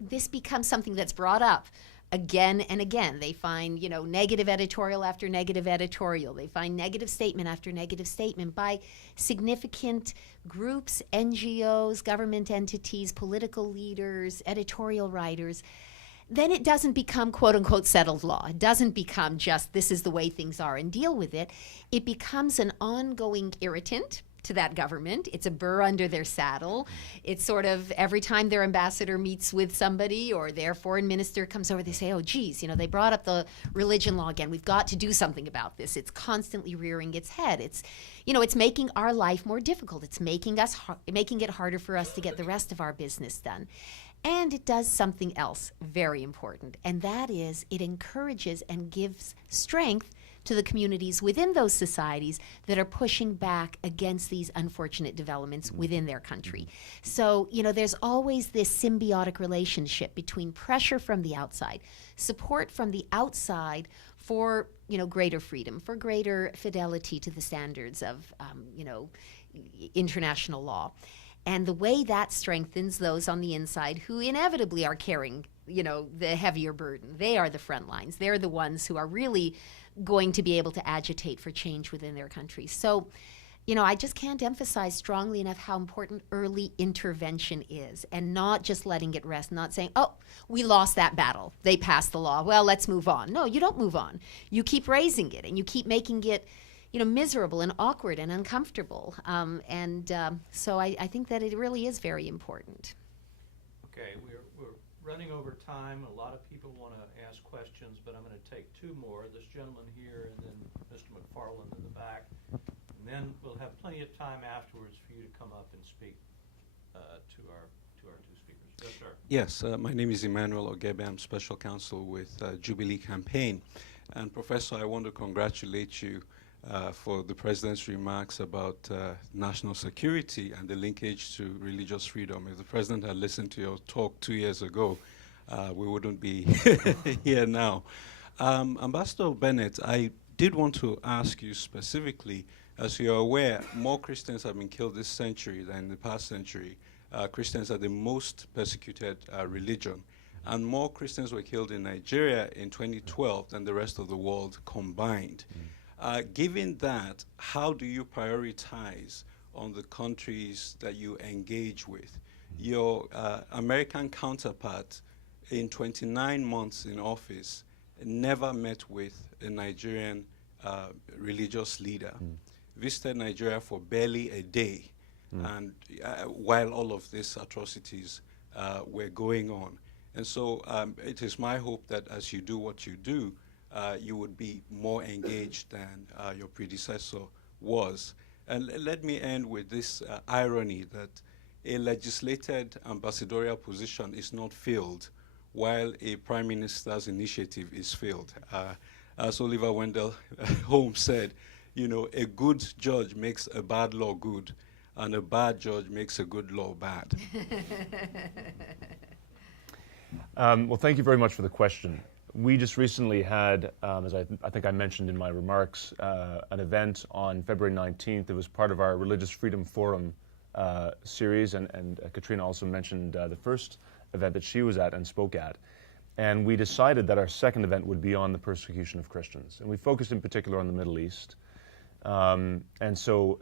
this becomes something that's brought up again and again, they find, negative editorial after negative editorial. They find negative statement after negative statement by significant groups, NGOs, government entities, political leaders, editorial writers. Then it doesn't become quote unquote settled law. It doesn't become just this is the way things are and deal with it. It becomes an ongoing irritant to that government. It's a burr under their saddle. It's sort of every time their ambassador meets with somebody or their foreign minister comes over, they say, oh, geez, they brought up the religion law again. We've got to do something about this. It's constantly rearing its head. It's, it's making our life more difficult. It's making it harder for us to get the rest of our business done. And it does something else very important, and that is it encourages and gives strength to the communities within those societies that are pushing back against these unfortunate developments within their country. So, there's always this symbiotic relationship between pressure from the outside, support from the outside for, greater freedom, for greater fidelity to the standards of, international law. And the way that strengthens those on the inside who inevitably are carrying, the heavier burden. They are the front lines. They're the ones who are really going to be able to agitate for change within their country. So, I just can't emphasize strongly enough how important early intervention is, and not just letting it rest, not saying, oh, we lost that battle. They passed the law. Well, let's move on. No, you don't move on. You keep raising it, and you keep making it miserable and awkward and uncomfortable. So I think that it really is very important. Okay, we're running over time. A lot of people want to ask questions, but I'm going to take two more. This gentleman here and then Mr. McFarland in the back. And then we'll have plenty of time afterwards for you to come up and speak to our two speakers. Yes, sir. Yes, my name is Emmanuel Ogebe. I'm Special Counsel with Jubilee Campaign. And Professor, I want to congratulate you for the President's remarks about national security and the linkage to religious freedom. If the President had listened to your talk 2 years ago, we wouldn't be here now. Ambassador Bennett, I did want to ask you specifically, as you're aware, more Christians have been killed this century than in the past century. Christians are the most persecuted religion. And more Christians were killed in Nigeria in 2012 than the rest of the world combined. Given that, how do you prioritize on the countries that you engage with? Your American counterpart in 29 months in office never met with a Nigerian religious leader, visited Nigeria for barely a day, and while all of these atrocities were going on. And so it is my hope that as you do what you do, you would be more engaged than your predecessor was. And let me end with this irony that a legislated ambassadorial position is not filled while a prime minister's initiative is filled. As Oliver Wendell Holmes said, you know, a good judge makes a bad law good, and a bad judge makes a good law bad. Well, thank you very much for the question. We just recently had, as I think I mentioned in my remarks, an event on February 19th. It was part of our Religious Freedom Forum series, and Katrina also mentioned the first event that she was at and spoke at. And we decided that our second event would be on the persecution of Christians. And we focused in particular on the Middle East. And so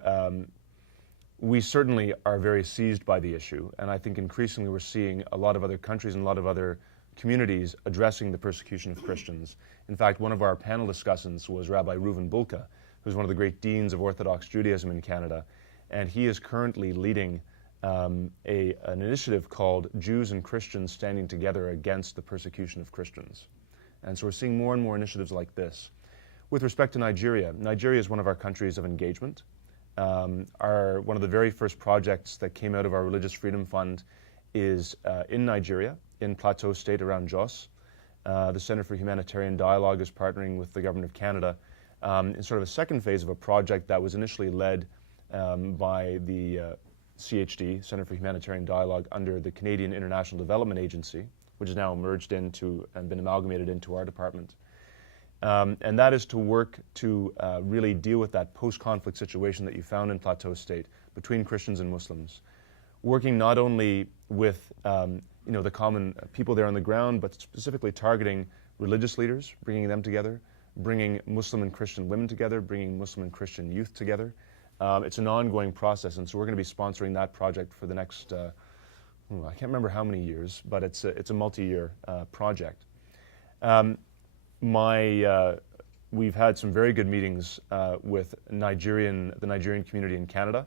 we certainly are very seized by the issue. And I think increasingly we're seeing a lot of other countries and a lot of other communities addressing the persecution of Christians. In fact, one of our panel discussants was Rabbi Reuven Bulka, who's one of the great deans of Orthodox Judaism in Canada. And he is currently leading an initiative called Jews and Christians Standing Together Against the Persecution of Christians. And so we're seeing more and more initiatives like this. With respect to Nigeria, Nigeria is one of our countries of engagement. One of the very first projects that came out of our Religious Freedom Fund is in Nigeria, in Plateau State around Jos. The Center for Humanitarian Dialogue is partnering with the Government of Canada in sort of a second phase of a project that was initially led by the CHD, Center for Humanitarian Dialogue, under the Canadian International Development Agency, which is now merged into and been amalgamated into our department. And that is to work to really deal with that post-conflict situation that you found in Plateau State between Christians and Muslims, working not only with the common people there on the ground, but specifically targeting religious leaders, bringing them together, bringing Muslim and Christian women together, bringing Muslim and Christian youth together. It's an ongoing process, and so we're going to be sponsoring that project for the next, I can't remember how many years, but it's a multi-year project. We've had some very good meetings with the Nigerian community in Canada.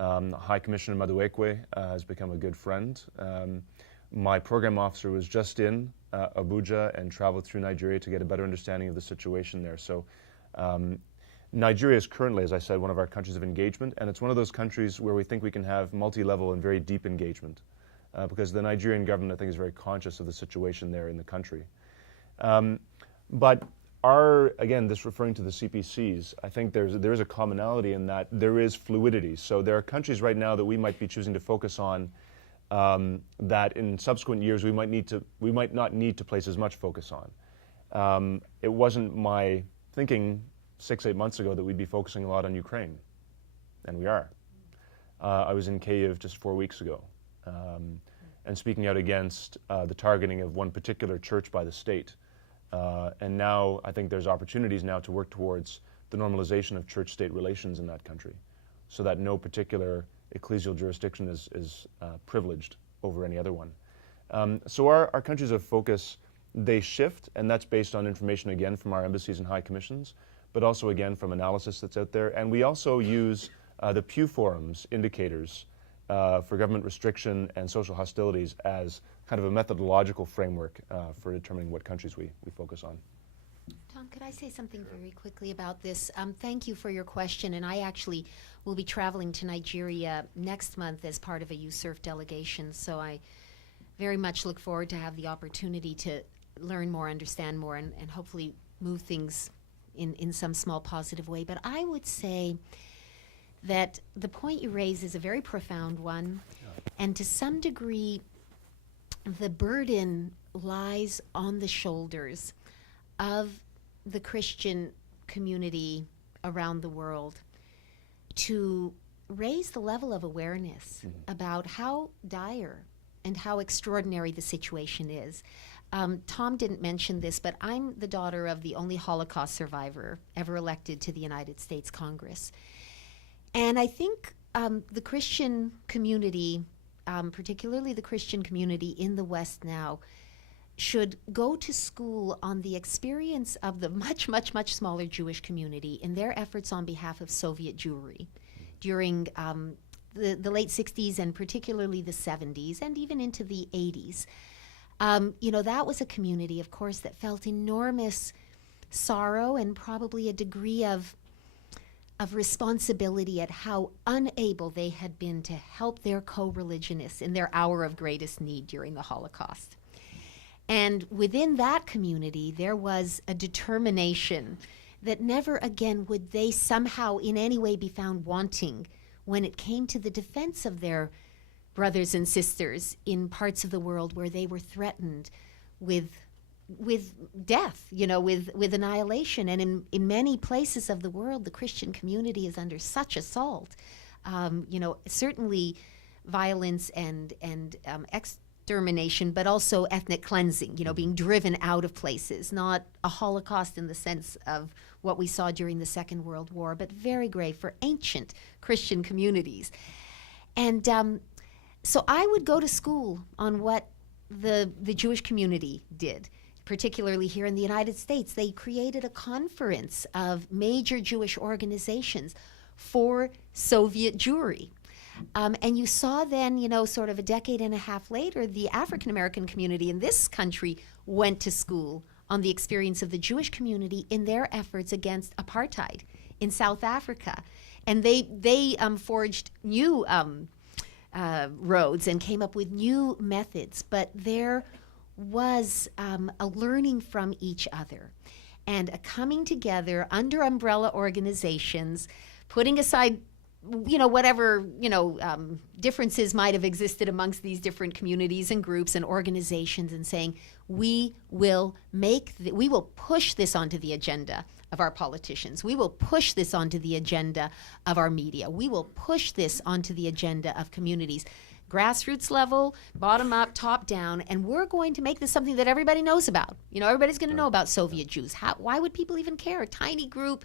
High Commissioner Maduekwe has become a good friend. My program officer was just in Abuja and traveled through Nigeria to get a better understanding of the situation there. So Nigeria is currently, as I said, one of our countries of engagement, and it's one of those countries where we think we can have multi-level and very deep engagement because the Nigerian government, I think, is very conscious of the situation there in the country. But again, this referring to the CPCs, I think there's a commonality in that there is fluidity. So there are countries right now that we might be choosing to focus on that in subsequent years we might not need to place as much focus on. It wasn't my thinking 6-8 months ago that we'd be focusing a lot on Ukraine, and we are. I was in Kyiv just 4 weeks ago, and speaking out against the targeting of one particular church by the state. And now I think there's opportunities now to work towards the normalization of church-state relations in that country so that no particular ecclesial jurisdiction is privileged over any other one. So our countries of focus, they shift, and that's based on information, again, from our embassies and high commissions, but also, again, from analysis that's out there. And we also use the Pew Forum's indicators for government restriction and social hostilities as kind of a methodological framework for determining what countries we focus on. Tom, could I say something very quickly about this? Thank you for your question, and I actually will be traveling to Nigeria next month as part of a USERF delegation, so I very much look forward to have the opportunity to learn more, understand more, and hopefully move things in some small positive way. But I would say that the point you raise is a very profound one, and to some degree, the burden lies on the shoulders of the Christian community around the world to raise the level of awareness about how dire and how extraordinary the situation is. Tom didn't mention this, but I'm the daughter of the only Holocaust survivor ever elected to the United States Congress. And I think the Christian community, particularly the Christian community in the West now, should go to school on the experience of the much, much, much smaller Jewish community in their efforts on behalf of Soviet Jewry during the late 60s and particularly the 70s and even into the 80s. That was a community, of course, that felt enormous sorrow and probably a degree of responsibility at how unable they had been to help their co-religionists in their hour of greatest need during the Holocaust. And within that community, there was a determination that never again would they somehow in any way be found wanting when it came to the defense of their brothers and sisters in parts of the world where they were threatened with death, with annihilation. And in many places of the world, the Christian community is under such assault. Certainly violence and extermination, but also ethnic cleansing, being driven out of places, not a Holocaust in the sense of what we saw during the Second World War, but very grave for ancient Christian communities. And so I would go to school on what the Jewish community did, particularly here in the United States. They created a conference of major Jewish organizations for Soviet Jewry. And you saw then, sort of a decade and a half later, the African American community in this country went to school on the experience of the Jewish community in their efforts against apartheid in South Africa. And they forged new roads and came up with new methods, but there was a learning from each other and a coming together under umbrella organizations, putting aside whatever differences might have existed amongst these different communities and groups and organizations, and saying we will push this onto the agenda of our politicians. We will push this onto the agenda of our media. We will push this onto the agenda of communities, grassroots level, bottom up, top down, and we're going to make this something that everybody knows about. Everybody's going to know about Soviet Jews. Why would people even care? A tiny group,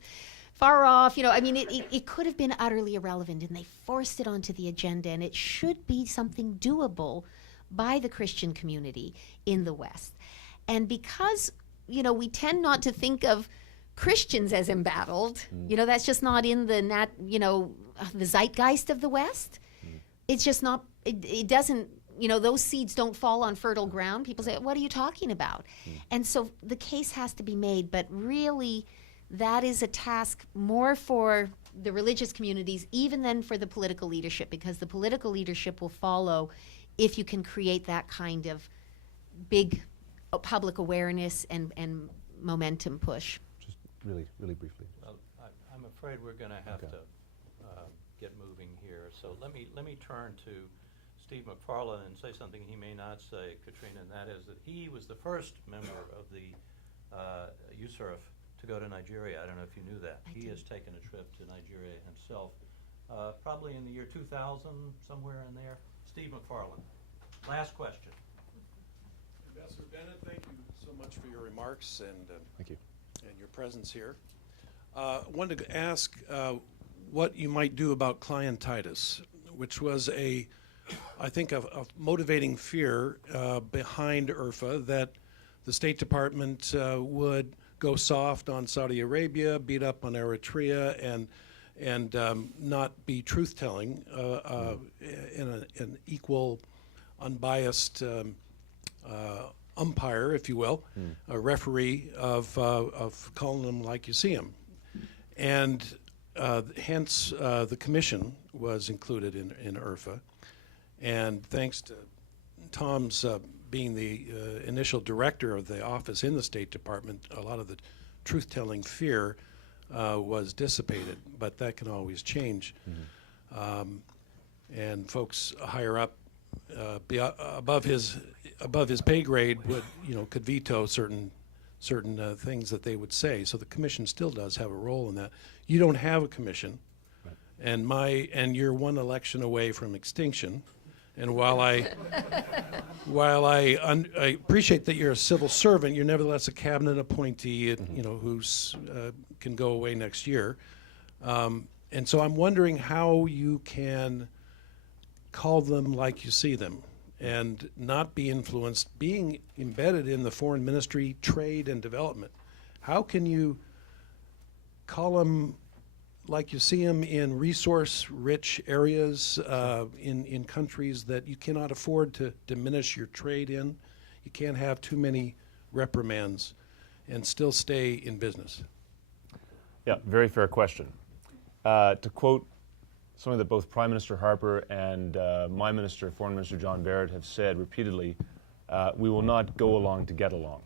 far off, it could have been utterly irrelevant, and they forced it onto the agenda, and it should be something doable by the Christian community in the West. And because, we tend not to think of Christians as embattled, that's just not in the zeitgeist of the West. It's just not, it doesn't, those seeds don't fall on fertile ground. People say, what are you talking about? And so the case has to be made, but really that is a task more for the religious communities even than for the political leadership, because the political leadership will follow if you can create that kind of big public awareness and momentum push. Just really, really briefly. Well, I'm afraid we're going to have to get moving here. So let me turn to Steve McFarland and say something he may not say, Katrina, and that is that he was the first member of the USURF to go to Nigeria. I don't know if you knew that. He has taken a trip to Nigeria himself, probably in the year 2000, somewhere in there. Steve McFarland. Last question. Ambassador Bennett, thank you so much for your remarks and Thank you. and your presence here. Wanted to ask what you might do about clientitis, which was I think, a motivating fear behind IRFA, that the State Department would go soft on Saudi Arabia, beat up on Eritrea, and not be truth-telling in an equal, unbiased umpire, if you will, a referee of calling them like you see them. And hence the commission was included in IRFA. And thanks to Tom's being the initial director of the office in the State Department, a lot of the truth-telling fear was dissipated, but that can always change. And folks higher up, above his pay grade, could veto certain things that they would say. So the commission still does have a role in that. You don't have a commission, right. and you're one election away from extinction. And while I appreciate that you're a civil servant, you're nevertheless a cabinet appointee, you know, who's can go away next year. And so I'm wondering how you can call them like you see them and not be influenced, being embedded in the foreign ministry, trade and development. How can you call them like you see them in resource-rich areas in countries that you cannot afford to diminish your trade in? You can't have too many reprimands and still stay in business. Yeah, very fair question. To quote something that both Prime Minister Harper and my minister, Foreign Minister John Bennett, have said repeatedly, we will not go along to get along.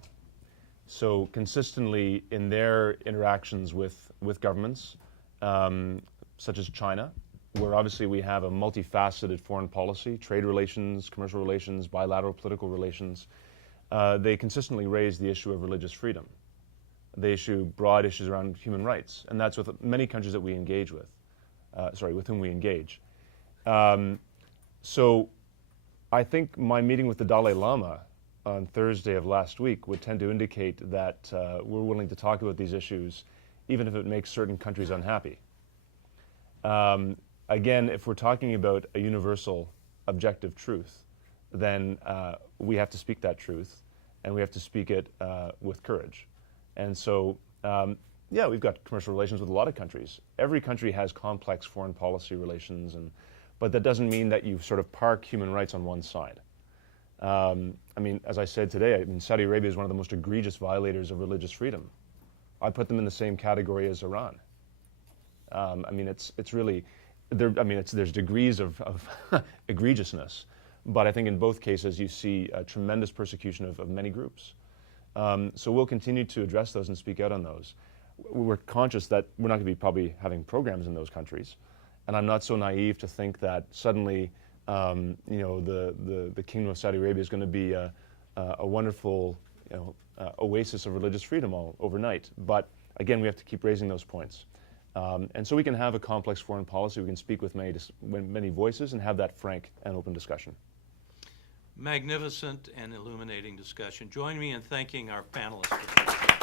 So consistently in their interactions with governments, such as China, where obviously we have a multifaceted foreign policy, trade relations, commercial relations, bilateral political relations, they consistently raise the issue of religious freedom. They issue broad issues around human rights, and that's with many countries that we engage with, with whom we engage. So I think my meeting with the Dalai Lama on Thursday of last week would tend to indicate that we're willing to talk about these issues, even if it makes certain countries unhappy. Again, if we're talking about a universal objective truth, then we have to speak that truth, and we have to speak it with courage. And so, yeah, we've got commercial relations with a lot of countries. Every country has complex foreign policy relations, but that doesn't mean that you sort of park human rights on one side. I mean, as I said today, Saudi Arabia is one of the most egregious violators of religious freedom. I put them in the same category as Iran. I mean, it's really, there's degrees of egregiousness, but I think in both cases you see a tremendous persecution of many groups. So we'll continue to address those and speak out on those. We're conscious that we're not going to be probably having programs in those countries, and I'm not so naive to think that suddenly, the Kingdom of Saudi Arabia is going to be a wonderful, oasis of religious freedom all overnight. But again, we have to keep raising those points, and so we can have a complex foreign policy. We can speak with many voices and have that frank and open discussion. Magnificent and illuminating discussion. Join me in thanking our panelists.